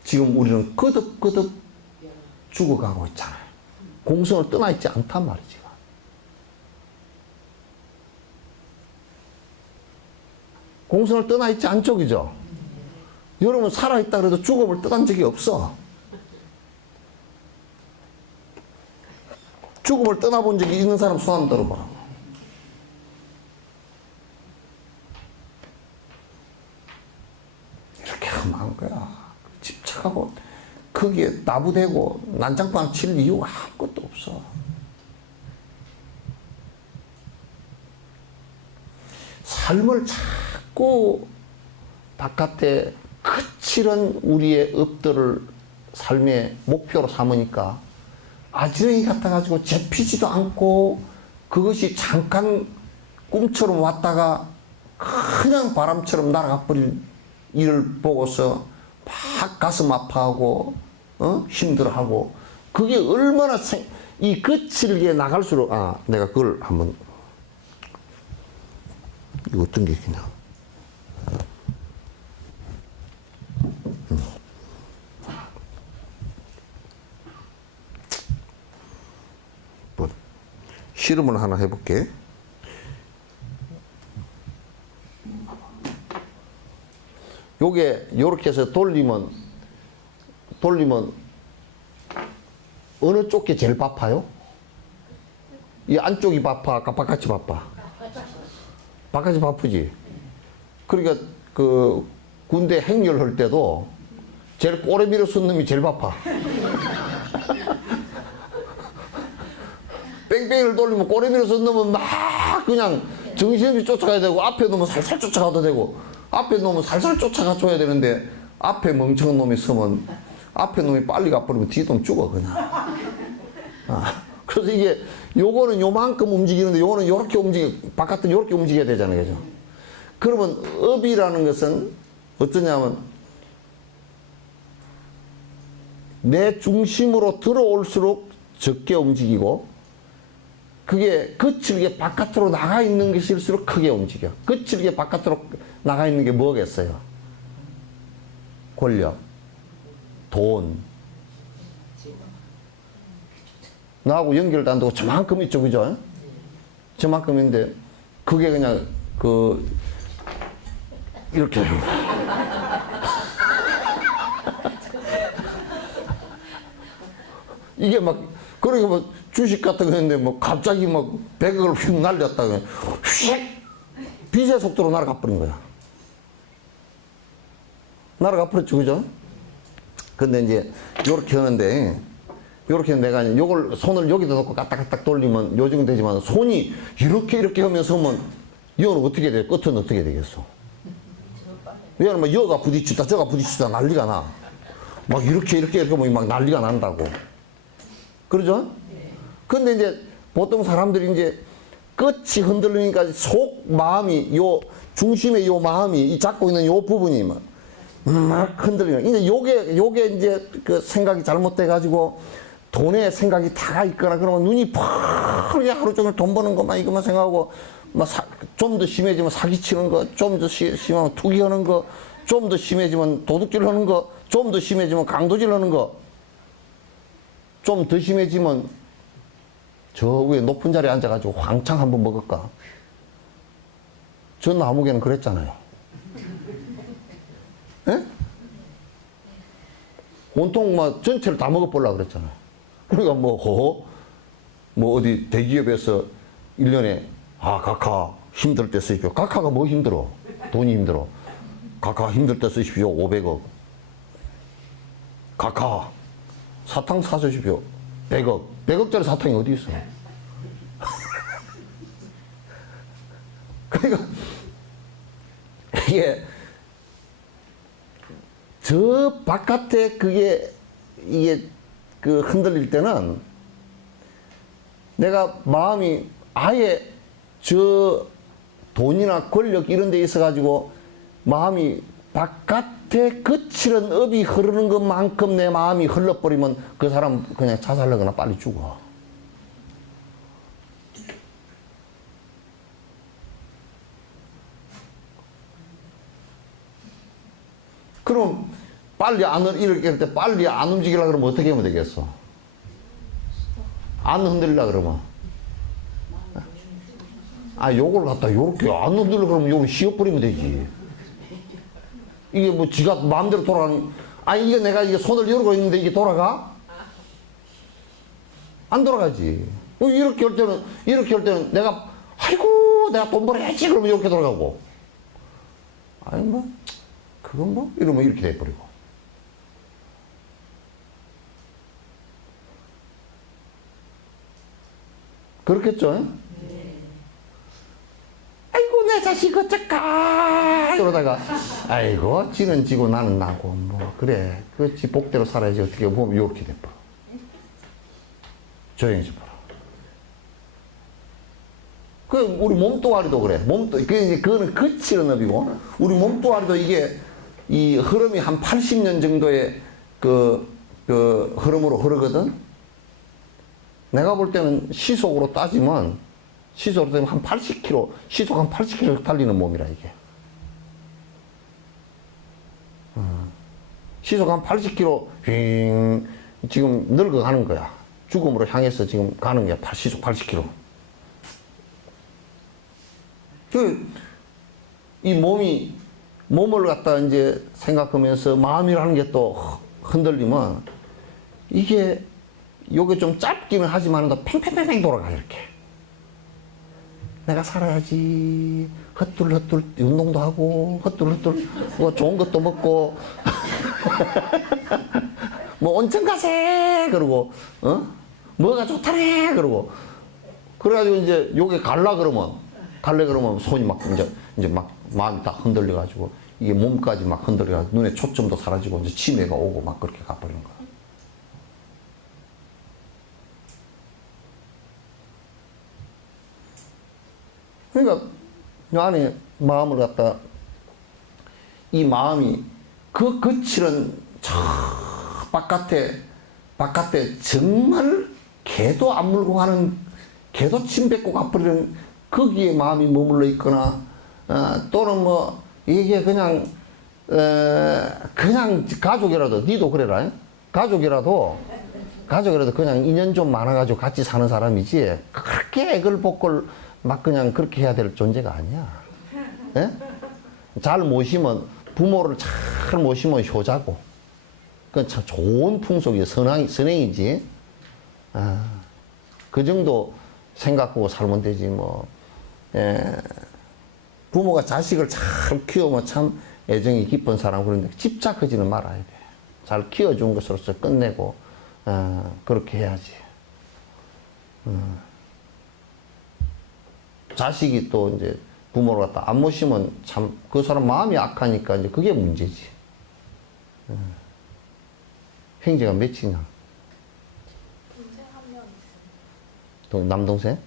지금 우리는 거듭거듭 죽어가고 있잖아요. 공성을 떠나 있지 않단 말이지. 공성을 떠나 있지 않죠, 그죠? 여러분 살아있다 그래도 죽음을 떠난 적이 없어. 죽음을 떠나본 적이 있는 사람 손 한번 들어보라고. 이렇게 험한 거야. 집착하고 거기에 나부대고 난장판 칠 이유가 아무것도 없어. 삶을 자꾸 바깥에 거칠은 우리의 업들을 삶의 목표로 삼으니까 아지렁이 같아가지고 잡히지도 않고 그것이 잠깐 꿈처럼 왔다가 그냥 바람처럼 날아가 버릴 일을 보고서 막 가슴 아파하고 힘들어하고 그게 얼마나 이 거칠게 나갈수록 내가 그걸 한번 이거 어떤 게 그냥 뭐 실험을 하나 해볼게. 요게 요렇게 해서 돌리면 어느 쪽이 제일 바빠요? 이 안쪽이 바빠, 아까 바깥이 바빠? 바깥이 바쁘지? 그러니까 그 군대 행렬할 때도 제일 꼬레미로 쓴 놈이 제일 바빠. 뺑뺑이를 돌리면 꼬레미로 쓴 놈은 막 그냥 정신없이 쫓아가야 되고 앞에 놈은 살살 쫓아가도 되고 앞에 놈은 살살 쫓아가 줘야 되는데 앞에 멍청한 놈이 서면 앞에 놈이 빨리 가버리면 뒤에 놈 죽어 그냥. 그래서 이게 요거는 요만큼 움직이는데 요거는 요렇게 바깥은 요렇게 움직여야 되잖아요. 그죠? 그러면 업이라는 것은 어떠냐면 내 중심으로 들어올수록 적게 움직이고 그게 거칠게 바깥으로 나가 있는 것일수록 크게 움직여. 거칠게 바깥으로 나가 있는 게 뭐겠어요? 권력, 돈. 나하고 연결도 안 되고 저만큼 있죠, 그죠? 저만큼인데 그게 그냥 이렇게 이게 막 그러니까 뭐 주식 같은 거 했는데 뭐 갑자기 막 100억을 휙 날렸다가 휙 빛의 속도로 날아가 버린 거야. 날아가 버렸죠, 그죠? 근데 이제 요렇게 하는데 요렇게 내가 요걸 손을 여기다 놓고 까딱까딱 돌리면 요 정도 되지만 손이 이렇게 하면서 하면 이거는 어떻게 돼? 끝은 어떻게 되겠어? 이거는 막 여가 부딪히다 저가 부딪히다 난리가 나. 막 이렇게 하면 막 난리가 난다고. 그러죠? 근데 이제 보통 사람들이 이제 끝이 흔들리니까 속 마음이 요 중심의 요 마음이 이 잡고 있는 요 부분이 막 흔들리는. 이제 요게 이제 그 생각이 잘못돼 가지고 돈에 생각이 다 있거나 그러면 눈이 펄게 하루 종일 돈 버는 것만 이것만 생각하고 막 좀 더 심해지면 사기치는 거, 좀 더 심하면 투기하는 거, 좀 더 심해지면 도둑질 하는 거, 좀 더 심해지면 강도질 하는 거, 좀 더 심해지면 저 위에 높은 자리에 앉아가지고 황창 한번 먹을까? 저 나무개는 그랬잖아요. 예? 온통 막 전체를 다 먹어보려고 그랬잖아요. 그러니까 뭐 어디 대기업에서 1년에 각하 힘들 때 쓰십시오. 각하가 뭐 힘들어? 돈이 힘들어. 각하 힘들 때 쓰십시오. 500억. 각하 사탕 사주십시오. 100억. 100억짜리 사탕이 어디 있어? 그러니까 이게 저 바깥에 이게 그 흔들릴 때는 내가 마음이 아예 저 돈이나 권력 이런 데 있어 가지고 마음이 바깥에 거칠은 업이 흐르는 것만큼 내 마음이 흘러버리면 그 사람 그냥 자살하거나 빨리 죽어. 그럼 빨리 이렇게 할 때 빨리 안 움직이려고 그러면 어떻게 하면 되겠어? 안 흔들리려고 그러면. 요걸 갖다 요렇게 안 흔들리려고 그러면 요걸 씌워버리면 되지. 이게 뭐 지가 마음대로 돌아가는, 이게 내가 이게 손을 열고 있는데 이게 돌아가? 안 돌아가지. 이렇게 할 때는 내가, 내가 돈 벌어야지. 그러면 이렇게 돌아가고. 그건 뭐? 이러면 이렇게 돼버리고. 그렇겠죠? 네. 아이고, 내 자식 어쩔까? 이러다가, 지는 지고 나는 나고, 뭐, 그래. 지 복대로 살아야지. 어떻게 보면 이렇게 돼버려. 조용히 좀 봐라. 그 우리 몸뚱아리도 그래. 그거는 거칠은 업이고 우리 몸뚱아리도 이게 이 흐름이 한 80년 정도의 그 흐름으로 흐르거든. 내가 볼 때는 시속으로 따지면 한 80km, 시속 한 80km 달리는 몸이라 이게. 시속 한 80km 윙 지금 늙어가는 거야. 죽음으로 향해서 지금 가는 거야. 시속 80km. 이 몸을 갖다 이제 생각하면서 마음이라는 게 또 흔들리면 이게 요게 좀 짧기는 하지만 더 팽팽팽팽 돌아가 이렇게. 내가 살아야지. 헛둘헛둘 운동도 하고 헛둘헛둘 뭐 좋은 것도 먹고 뭐 온천 가세 그러고 뭐가 좋다네 그러고 그래가지고 이제 요게 갈래 그러면 손이 막 이제 막 마음이 딱 흔들려 가지고 이게 몸까지 막 흔들려 가지고 눈에 초점도 사라지고 이제 치매가 오고 막 그렇게 가버리는 거야. 그러니까 요 안에 마음을 갖다 이 마음이 그 거칠은 저 바깥에 정말 개도 안 물고 가는 개도 침 뱉고 가버리는 거기에 마음이 머물러 있거나 또는 뭐 이게 그냥 가족이라도 니도 그래라. 가족이라도 그냥 인연 좀 많아가지고 같이 사는 사람이지 그렇게 애걸복걸 막 그냥 그렇게 해야 될 존재가 아니야. 예? 잘 모시면 부모를 잘 모시면 효자고 그건 참 좋은 풍속이야. 선행이지. 그 정도 생각하고 살면 되지 뭐. 부모가 자식을 잘 키우면 참 애정이 깊은 사람 그런데 집착하지는 말아야 돼. 잘 키워준 것으로서 끝내고 그렇게 해야지. 자식이 또 이제 부모를 갖다 안 모시면 참 그 사람 마음이 악하니까 이제 그게 문제지. 형제가 몇이냐? 동생 한 명 있어요. 남동생? 네.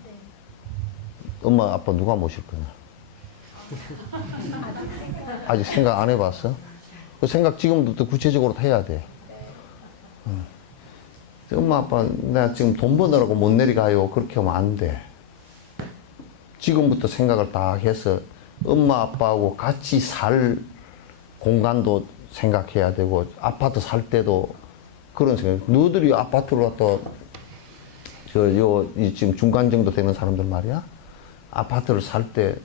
엄마 아빠 누가 모실 거냐? 아직 생각 안 해봤어? 그 생각 지금부터 구체적으로 해야 돼. 엄마 아빠 내가 지금 돈 버느라고 못 내려가요. 그렇게 하면 안 돼. 지금부터 생각을 다 해서 엄마 아빠하고 같이 살 공간도 생각해야 되고 아파트 살 때도 그런 생각. 너희들이 아파트를 갖다 지금 중간 정도 되는 사람들 말이야. 아파트를 살 때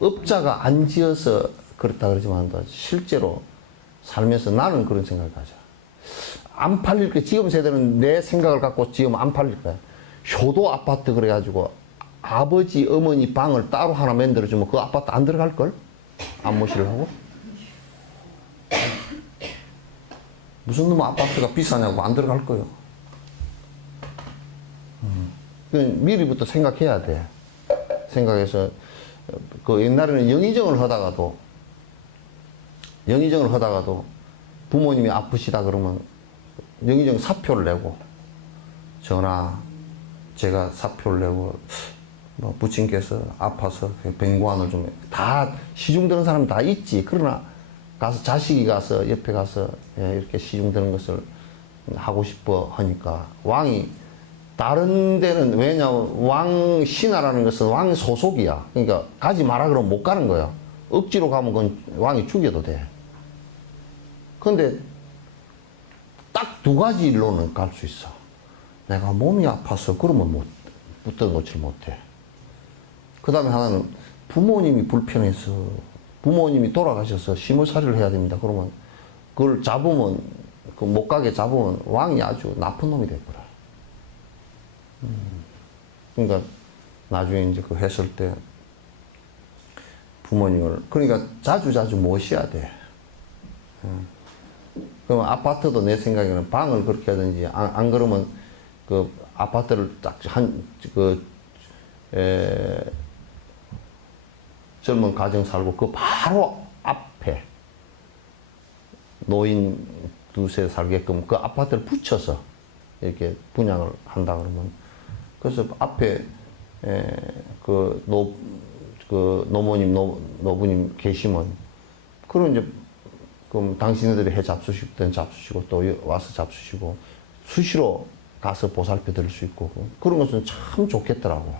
업자가 안 지어서 그렇다 그러지만 실제로 살면서 나는 그런 생각을 가져. 안 팔릴 거야. 지금 세대는 내 생각을 갖고 지금 안 팔릴 거야. 효도 아파트 그래가지고 아버지 어머니 방을 따로 하나 만들어주면 그 아파트 안 들어갈걸? 안 모시려고? 무슨 놈 아파트가 비싸냐고 안 들어갈 거요. 미리부터 생각해야 돼. 생각해서 그 옛날에는 영의정을 하다가도 부모님이 아프시다 그러면 영의정 사표를 내고 전하 제가 사표를 내고 뭐 부친께서 아파서 병고안을 좀 다 시중 드는 사람 다 있지. 그러나 가서 자식이 가서 옆에 가서 이렇게 시중 드는 것을 하고 싶어 하니까 왕이 다른 데는 왜냐면 왕 신하라는 것은 왕 소속이야. 그러니까 가지 마라 그러면 못 가는 거야. 억지로 가면 그건 왕이 죽여도 돼. 근데 딱 두 가지 일로는 갈 수 있어. 내가 몸이 아파서 그러면 붙들어 놓질 못해. 그 다음에 하나는 부모님이 불편해서 부모님이 돌아가셔서 시무살이를 해야 됩니다. 그러면 그걸 잡으면 그 못 가게 잡으면 왕이 아주 나쁜 놈이 될 거라. 그러니까 나중에 이제 그 했을 때 부모님을 그러니까 자주 모셔야 돼. 그럼 아파트도 내 생각에는 방을 그렇게 하든지 안 그러면 그 아파트를 딱 젊은 가정 살고 그 바로 앞에 노인 두세 살게끔 그 아파트를 붙여서 이렇게 분양을 한다 그러면 그래서 앞에 그 노모님, 노부님 계시면, 그럼 이제, 그럼 당신들이 해 잡수시든 잡수시고, 또 와서 잡수시고, 수시로 가서 보살펴 드릴 수 있고, 그런 것은 참 좋겠더라고.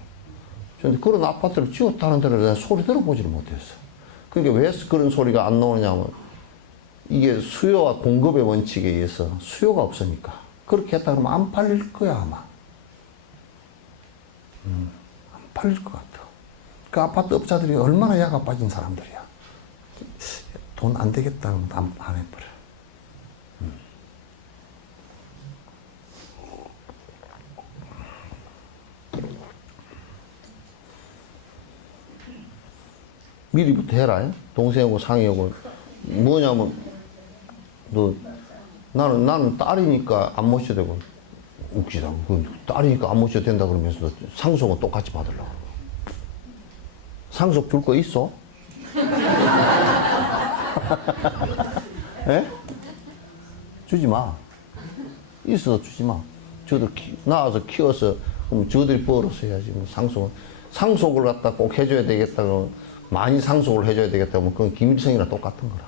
그런데 그런 아파트를 지었다는 데를 내가 소리 들어보지를 못했어. 그러니까 왜 그런 소리가 안 나오냐면, 이게 수요와 공급의 원칙에 의해서 수요가 없으니까. 그렇게 했다 그러면 안 팔릴 거야, 아마. 안 팔릴 것 같아. 그 아파트 업자들이 얼마나 야가 빠진 사람들이야. 돈 안 되겠다 그러면 안 해버려. 미리부터 해라. 동생하고 상의하고. 뭐냐면, 나는 딸이니까 안 모셔도 되고, 웃기다. 딸이니까 안 모셔도 된다 그러면서 상속은 똑같이 받으려고. 상속 줄 거 있어? 에? 주지 마. 있어도 주지 마. 저도 낳아서 키워서, 그럼 저들이 벌어서 해야지. 뭐 상속을 갖다 꼭 해줘야 되겠다. 그러면 많이 상속을 해줘야 되겠다. 뭐 그건 김일성이랑 똑같은 거라.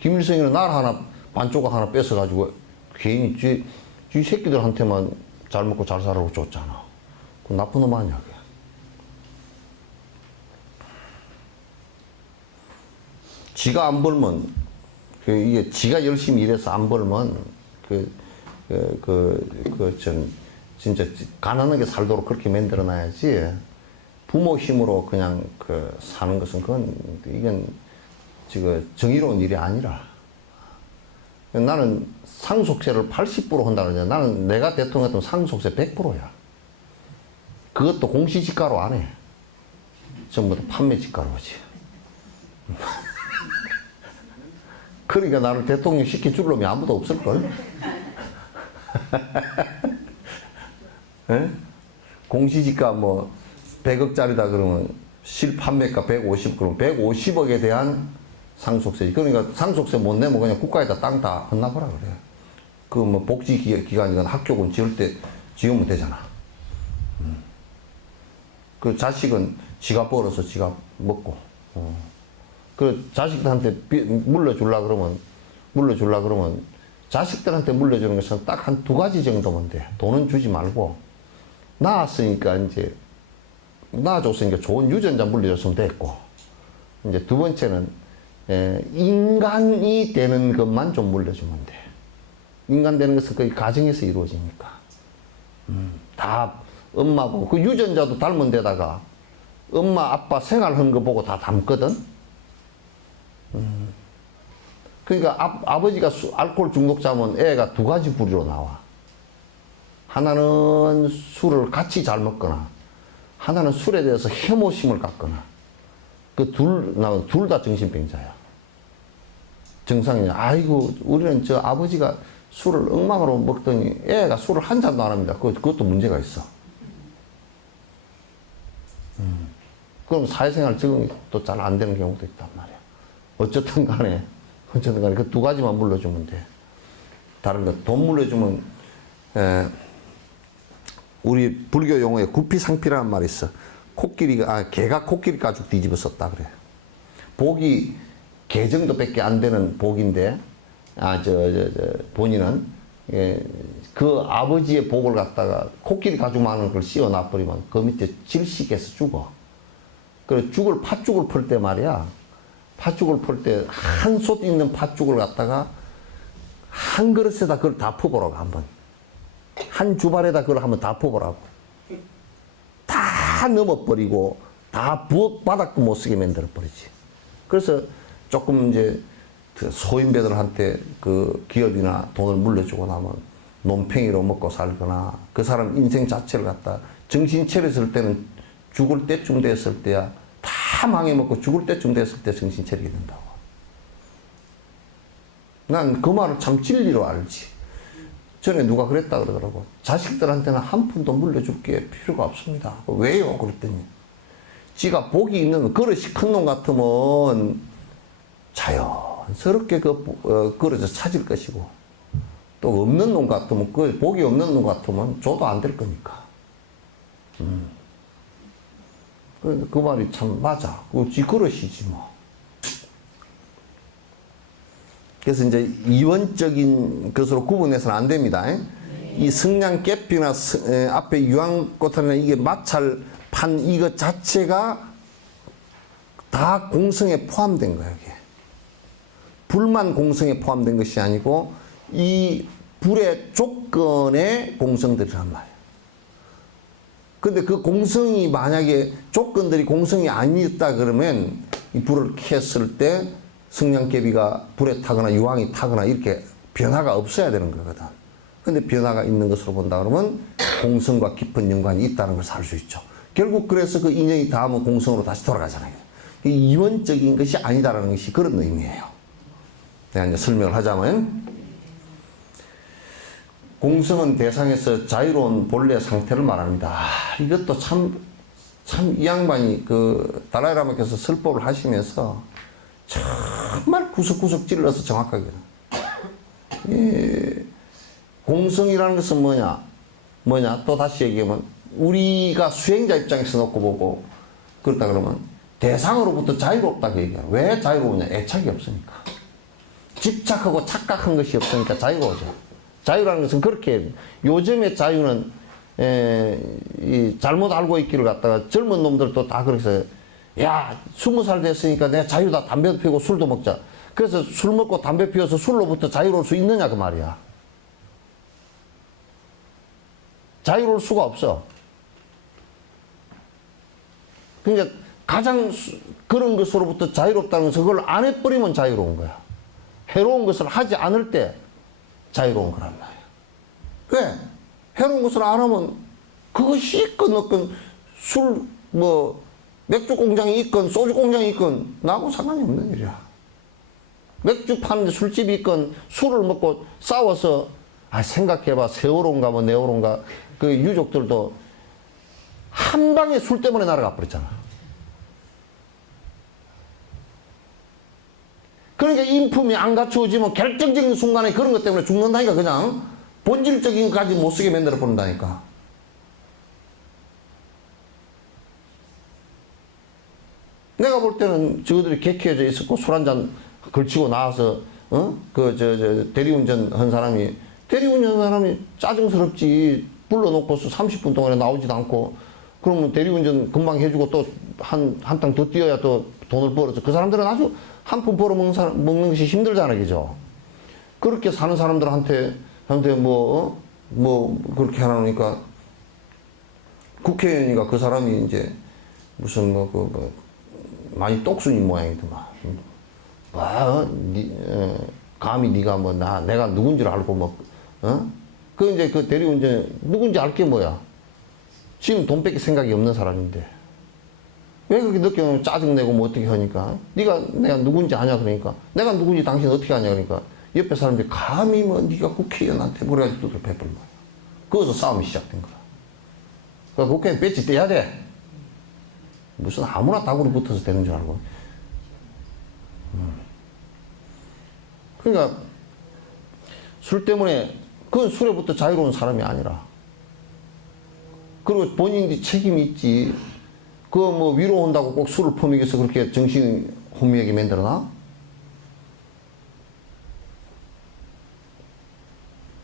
김일성이는 나라 하나, 반조각 하나 뺏어가지고 괜히 쥐 새끼들한테만 잘 먹고 잘 살라고 줬잖아. 그 나쁜 놈 아니야, 그게. 지가 안 벌면, 이게 지가 열심히 일해서 안 벌면, 진짜 가난하게 살도록 그렇게 만들어 놔야지. 부모 힘으로 그냥 사는 것은 이건 지금 정의로운 일이 아니라. 나는 상속세를 80% 한다 그러냐. 나는 내가 대통령 같으면 상속세 100%야. 그것도 공시지가로 안 해. 전부 다 판매지가로 하지. 그러니까 나를 대통령 시켜줄 놈이 아무도 없을걸? 공시지가 뭐 100억짜리다 그러면 실판매가 150, 그러면 150억에 대한 상속세지. 그러니까 상속세 못 내면 그냥 국가에다 땅 다 헌납하라 그래. 그 뭐 복지기관이건 학교건 지으면 되잖아. 그 자식은 지가 벌어서 지가 먹고. 그 자식들한테 물려주려 그러면 자식들한테 물려주는 것은 딱 한 2가지 정도면 돼. 돈은 주지 말고 낳아줬으니까 좋은 유전자 물려줬으면 됐고, 이제 2번째는 인간이 되는 것만 좀 물려주면 돼. 인간 되는 것은 거의 가정에서 이루어지니까. 다 엄마고, 그 유전자도 닮은 데다가 엄마, 아빠 생활하는 거 보고 다 닮거든? 그러니까 아버지가 알코올 중독자면 애가 2가지 부류로 나와. 하나는 술을 같이 잘 먹거나, 하나는 술에 대해서 혐오심을 갖거나. 그 둘 다 정신병자야. 정상이냐. 아이고, 우리는 저 아버지가 술을 엉망으로 먹더니 애가 술을 한 잔도 안 합니다. 그것도 문제가 있어. 그럼 사회생활 적응이 또 잘 안 되는 경우도 있단 말이야. 어쨌든 간에 그 2가지만 물려주면 돼. 다른 거, 돈 물려주면, 우리 불교 용어에 구피상피라는 말이 있어. 개가 코끼리 가죽 뒤집어 썼다 그래. 복이 개 정도밖에 안 되는 복인데, 본인은, 그 아버지의 복을 갖다가 코끼리 가죽만한 걸 씌워 놔버리면 그 밑에 질식해서 죽어. 그래, 팥죽을 풀 때 말이야. 팥죽을 풀 때 한 솥 있는 팥죽을 갖다가 한 그릇에다 그걸 다 퍼보라고 한번. 한 주발에다 그걸 한번 다 퍼보라고. 다 넘어버리고 다 부엌 바닥도 못 쓰게 만들어버리지. 그래서 조금 이제 소인배들한테 그 기업이나 돈을 물려주고 나면 논팽이로 먹고 살거나, 그 사람 인생 자체를 갖다 정신 차렸을 때는 죽을 때쯤 됐을 때야 다 망해먹고 죽을 때쯤 됐을 때 정신 차리게 된다고. 난 그 말을 참 진리로 알지. 전에 누가 그랬다 그러더라고. 자식들한테는 한 푼도 물려줄 게 필요가 없습니다. 왜요? 그랬더니 지가 복이 있는 그릇이 큰 놈 같으면 자연스럽게 그 그릇을 찾을 것이고, 또 없는 놈 같으면, 그 복이 없는 놈 같으면 줘도 안 될 거니까. 그 말이 참 맞아. 그러시지 뭐. 그래서 이제 이원적인 것으로 구분해서는 안 됩니다. 이 성냥개피나 앞에 유황꽃이나 이게 마찰판 이것 자체가 다 공성에 포함된 거예요. 이게. 불만 공성에 포함된 것이 아니고 이 불의 조건의 공성들이란 말이에요. 근데 그 공성이 만약에 조건들이 공성이 아니었다 그러면 이 불을 켰을 때 성냥개비가 불에 타거나 유황이 타거나 이렇게 변화가 없어야 되는 거거든. 근데 변화가 있는 것으로 본다 그러면 공성과 깊은 연관이 있다는 것을 알 수 있죠. 결국 그래서 그 인연이 닿으면 공성으로 다시 돌아가잖아요. 이원적인 것이 아니다라는 것이 그런 의미예요. 내가 이제 설명을 하자면 공성은 대상에서 자유로운 본래 상태를 말합니다. 이것도 참 이 양반이 그 달라이라마께서 설법을 하시면서 정말 구석구석 찔러서 정확하게. 공성이라는 것은 뭐냐? 또 다시 얘기하면 우리가 수행자 입장에서 놓고 보고 그렇다 그러면 대상으로부터 자유롭다고 얘기해요. 왜 자유로우냐? 애착이 없으니까. 집착하고 착각한 것이 없으니까 자유로워져. 자유라는 것은 그렇게 요즘의 자유는 이 잘못 알고 있기를 갖다가 젊은 놈들도 다 그렇게 해서 야 20살 됐으니까 내가 자유다. 담배도 피우고 술도 먹자. 그래서 술 먹고 담배 피워서 술로부터 자유로울 수 있느냐 그 말이야. 자유로울 수가 없어. 그러니까 가장 그런 것으로부터 자유롭다는 것은 그걸 안 해버리면 자유로운 거야. 해로운 것을 하지 않을 때 자유로운 거란 말이야. 왜? 해로운 것을 안 하면 그것이 있건 없건 술, 맥주 공장이 있건 소주 공장이 있건 나하고 상관이 없는 일이야. 맥주 파는데 술집이 있건 술을 먹고 싸워서 생각해봐. 세월호인가 네월호인가 그 유족들도 한 방에 술 때문에 날아가 버렸잖아. 그러니까 인품이 안 갖추어지면 결정적인 순간에 그런 것 때문에 죽는다니까. 그냥 본질적인 것까지 못 쓰게 만들어 버린다니까. 내가 볼 때는 저들이 객해져 있었고 술 한잔 걸치고 나와서 대리운전 한 사람이 짜증스럽지. 불러놓고서 30분 동안에 나오지도 않고 그러면 대리운전 금방 해주고 또 한 땅 더 뛰어야 또 돈을 벌어서 그 사람들은 아주 한 푼 벌어 먹는 것이 힘들잖아요. 그죠? 그렇게 사는 사람들한테 그렇게 하나니까 국회의원이가 그 사람이 이제 무슨 많이 똑순이 모양이더만. 감히 네가 내가 누군지를 알고 그 이제 그 대리운전 누군지 알게 뭐야. 지금 돈 뺏길 생각이 없는 사람인데. 왜 그렇게 늦게 오면 짜증내고 어떻게 하니까. 내가 누군지 아냐 그러니까. 내가 누군지 당신 어떻게 아냐 그러니까. 옆에 사람들이 감히 네가 국회의원한테 그래가지고 두들 베풀는 거야. 거기서 싸움이 시작된 거야. 그러니까 국회의원 배지 떼야 돼. 무슨 아무나 다구리 붙어서 되는 줄 알고. 그러니까 술 때문에 그건 술에부터 자유로운 사람이 아니라. 그리고 본인이 책임이 있지. 위로 온다고 꼭 술을 퍼먹여서 그렇게 정신이 혼미하게 만들어놔?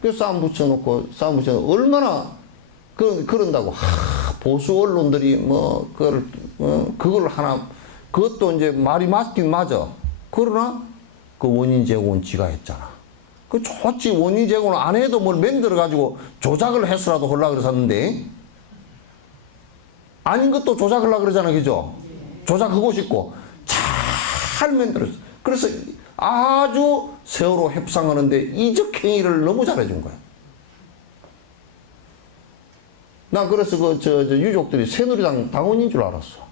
그 싸움 붙여놓고 얼마나 그런다고. 보수 언론들이 그걸 하나, 그것도 이제 말이 맞긴 맞아. 그러나 그 원인 제공은 지가 했잖아. 그 좋지. 원인 제공을 안 해도 뭘 만들어가지고 조작을 해서라도 하려고 그랬었는데, 아닌 것도 조작하려고 그러잖아. 그죠? 조작하고 싶고. 잘 만들었어. 그래서 아주 세월호 협상하는데 이적 행위를 너무 잘해준 거야. 나 그래서 유족들이 새누리당 당원인 줄 알았어.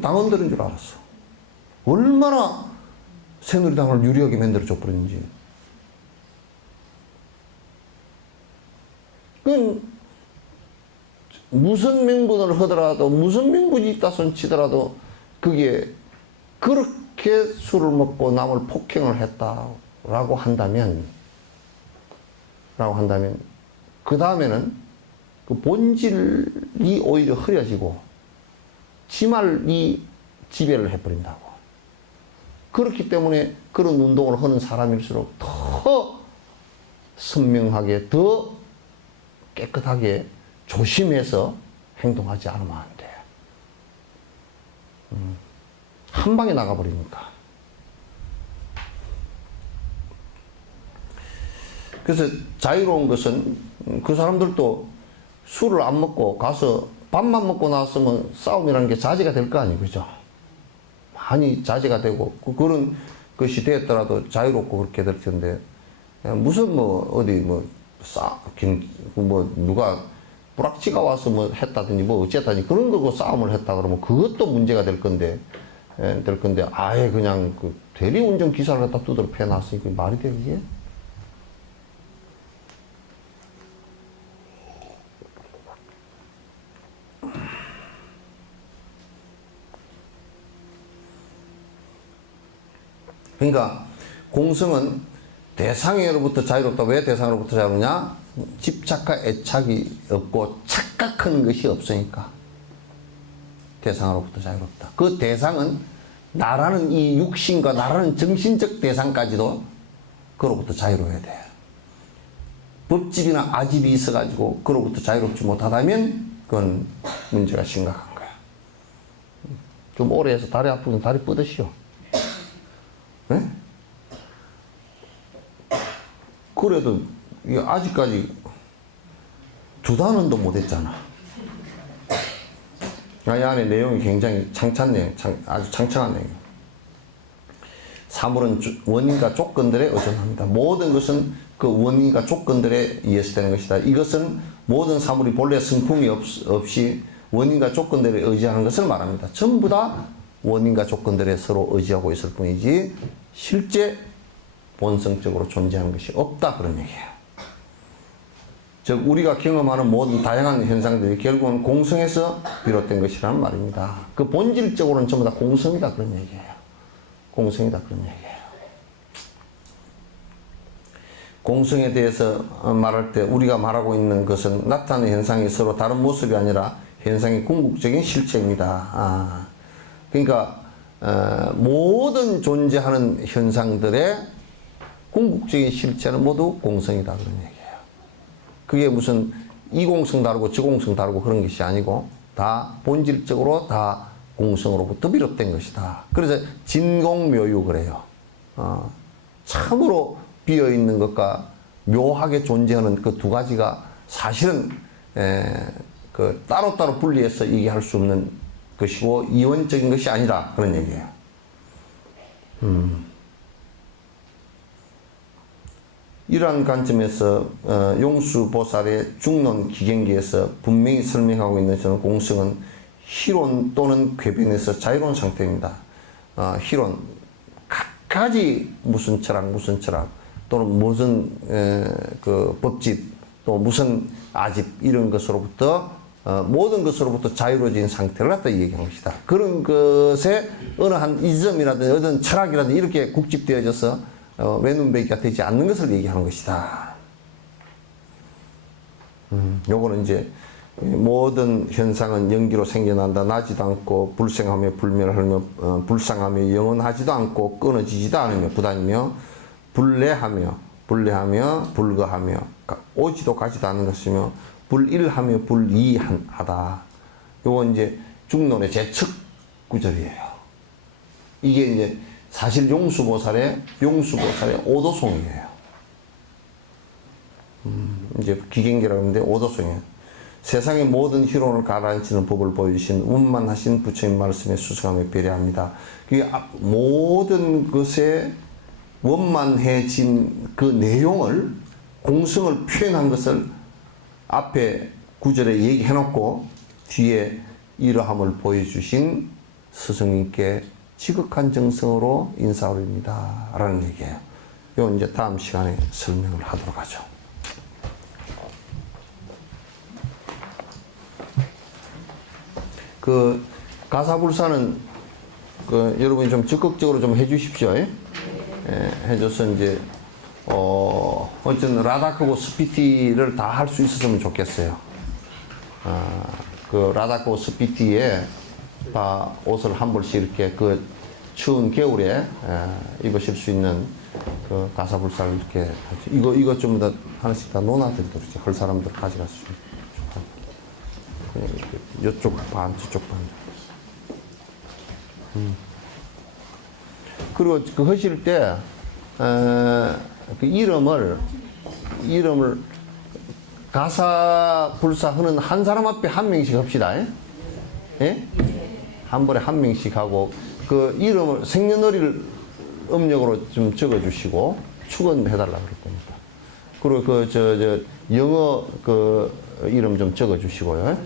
당원들인 줄 알았어. 얼마나 새누리당을 유리하게 만들어줘 버렸는지. 무슨 명분을 하더라도, 무슨 명분이 있다 손 치더라도, 그게 그렇게 술을 먹고 남을 폭행을 했다라고 한다면, 그 다음에는 그 본질이 오히려 흐려지고 지말이 지배를 해버린다고. 그렇기 때문에 그런 운동을 하는 사람일수록 더 선명하게, 더 깨끗하게 조심해서 행동하지 않으면 안 돼. 한 방에 나가버리니까. 그래서 자유로운 것은 그 사람들도 술을 안 먹고 가서 밥만 먹고 나왔으면 싸움이라는 게 자제가 될 거 아니에요. 그죠? 많이 자제가 되고, 그런 것이 되었더라도 자유롭고 그렇게 될 텐데, 무슨 뭐, 어디 뭐, 누가 불락지가 와서 뭐 했다든지 뭐 어쨌다든지 그런 거고 싸움을 했다 그러면 그것도 문제가 될 건데, 아예 그냥 그 대리운전 기사를 갖다 두드려 패놨으니 그게 말이 돼, 그게? 그러니까 공성은 대상으로부터 자유롭다. 왜 대상으로부터 자유롭냐? 집착과 애착이 없고 착각하는 것이 없으니까 대상으로부터 자유롭다. 그 대상은 나라는 이 육신과 나라는 정신적 대상까지도 그로부터 자유로워야 돼. 법집이나 아집이 있어가지고 그로부터 자유롭지 못하다면 그건 문제가 심각한 거야. 좀 오래 해서 다리 아프면 다리 뻗으시오. 네? 그래도 아직까지 2단원도 못했잖아. 이 안에 내용이 굉장히 창찬 내용, 아주 창창한 내용. 사물은 원인과 조건들에 의존합니다. 모든 것은 그 원인과 조건들에 의해서 되는 것이다. 이것은 모든 사물이 본래 성품이 없이 원인과 조건들에 의지하는 것을 말합니다. 전부 다 원인과 조건들에 서로 의지하고 있을 뿐이지 실제 본성적으로 존재하는 것이 없다, 그런 얘기예요. 즉 우리가 경험하는 모든 다양한 현상들이 결국은 공성에서 비롯된 것이라는 말입니다. 그 본질적으로는 전부 다 공성이다, 그런 얘기예요. 공성이다, 그런 얘기예요. 공성에 대해서 말할 때 우리가 말하고 있는 것은 나타나는 현상이 서로 다른 모습이 아니라 현상의 궁극적인 실체입니다. 그러니까 모든 존재하는 현상들의 궁극적인 실체는 모두 공성이다, 그런 얘기예요. 그게 무슨 이 공성 다르고 저 공성 다르고 그런 것이 아니고 다 본질적으로 다 공성으로부터 비롯된 것이다. 그래서 진공묘유 그래요. 참으로 비어있는 것과 묘하게 존재하는 그 두 가지가 사실은 그 따로따로 분리해서 얘기할 수 없는 것이고 이원적인 것이 아니라 그런 얘기예요. 이러한 관점에서 용수보살의 중론 기경기에서 분명히 설명하고 있는 저는 공성은 희론 또는 궤변에서 자유로운 상태입니다. 희론, 각가지 무슨 철학 또는 무슨 그 법집 또 무슨 아집 이런 것으로부터 모든 것으로부터 자유로워진 상태를 갖다 얘기한 것이다. 그런 것에 어느 한 이점이라든지 어떤 철학이라든지 이렇게 국집되어져서 외눈베기가 되지 않는 것을 얘기하는 것이다. 요거는 이제 모든 현상은 연기로 생겨난다. 나지도 않고 불생하며 불멸하며 불상하며 영원하지도 않고 끊어지지도 않으며 부단이며 불례하며 불거하며 오지도 가지도 않는 것이며 불일하며 불이하다. 요거 이제 중론의 제측 구절이에요. 이게 이제 사실 용수보살의 오도송이에요. 이제 기경기라고 하는데 오도송이에요. 세상의 모든 희론을 가라앉히는 법을 보여주신 운만하신 부처님 말씀에 수승하며 배려합니다. 그게 모든 것에 원만해진 그 내용을 공성을 표현한 것을 앞에 구절에 얘기해놓고 뒤에 이러함을 보여주신 스승님께 지극한 정성으로 인사드립니다 라는 얘기예요. 이건 이제 다음 시간에 설명을 하도록 하죠. 그 가사불사는 그 여러분이 좀 적극적으로 좀 해주십시오. 해줘서 이제 어쨌든 라다크고 스피티를 다 할 수 있었으면 좋겠어요. 그 라다코 스피티에 다 옷을 한 벌씩 이렇게 그 추운 겨울에 입으실 수 있는 그 가사불사를 이렇게 이거 좀 더 하나씩 다 놓아드리도록 이렇게 할 사람들 가져갈 수 있고 그냥 이렇게 이쪽 반 저쪽 반. 그리고 그 하실 때 그 이름을 가사 불사하는 한 사람 앞에 한 명씩 합시다. 예? 한 번에 한 명씩 하고 그 이름을 생년월일 음력으로 좀 적어주시고 축원해달라 그럴 겁니다. 그리고 그 영어 그 이름 좀 적어주시고요.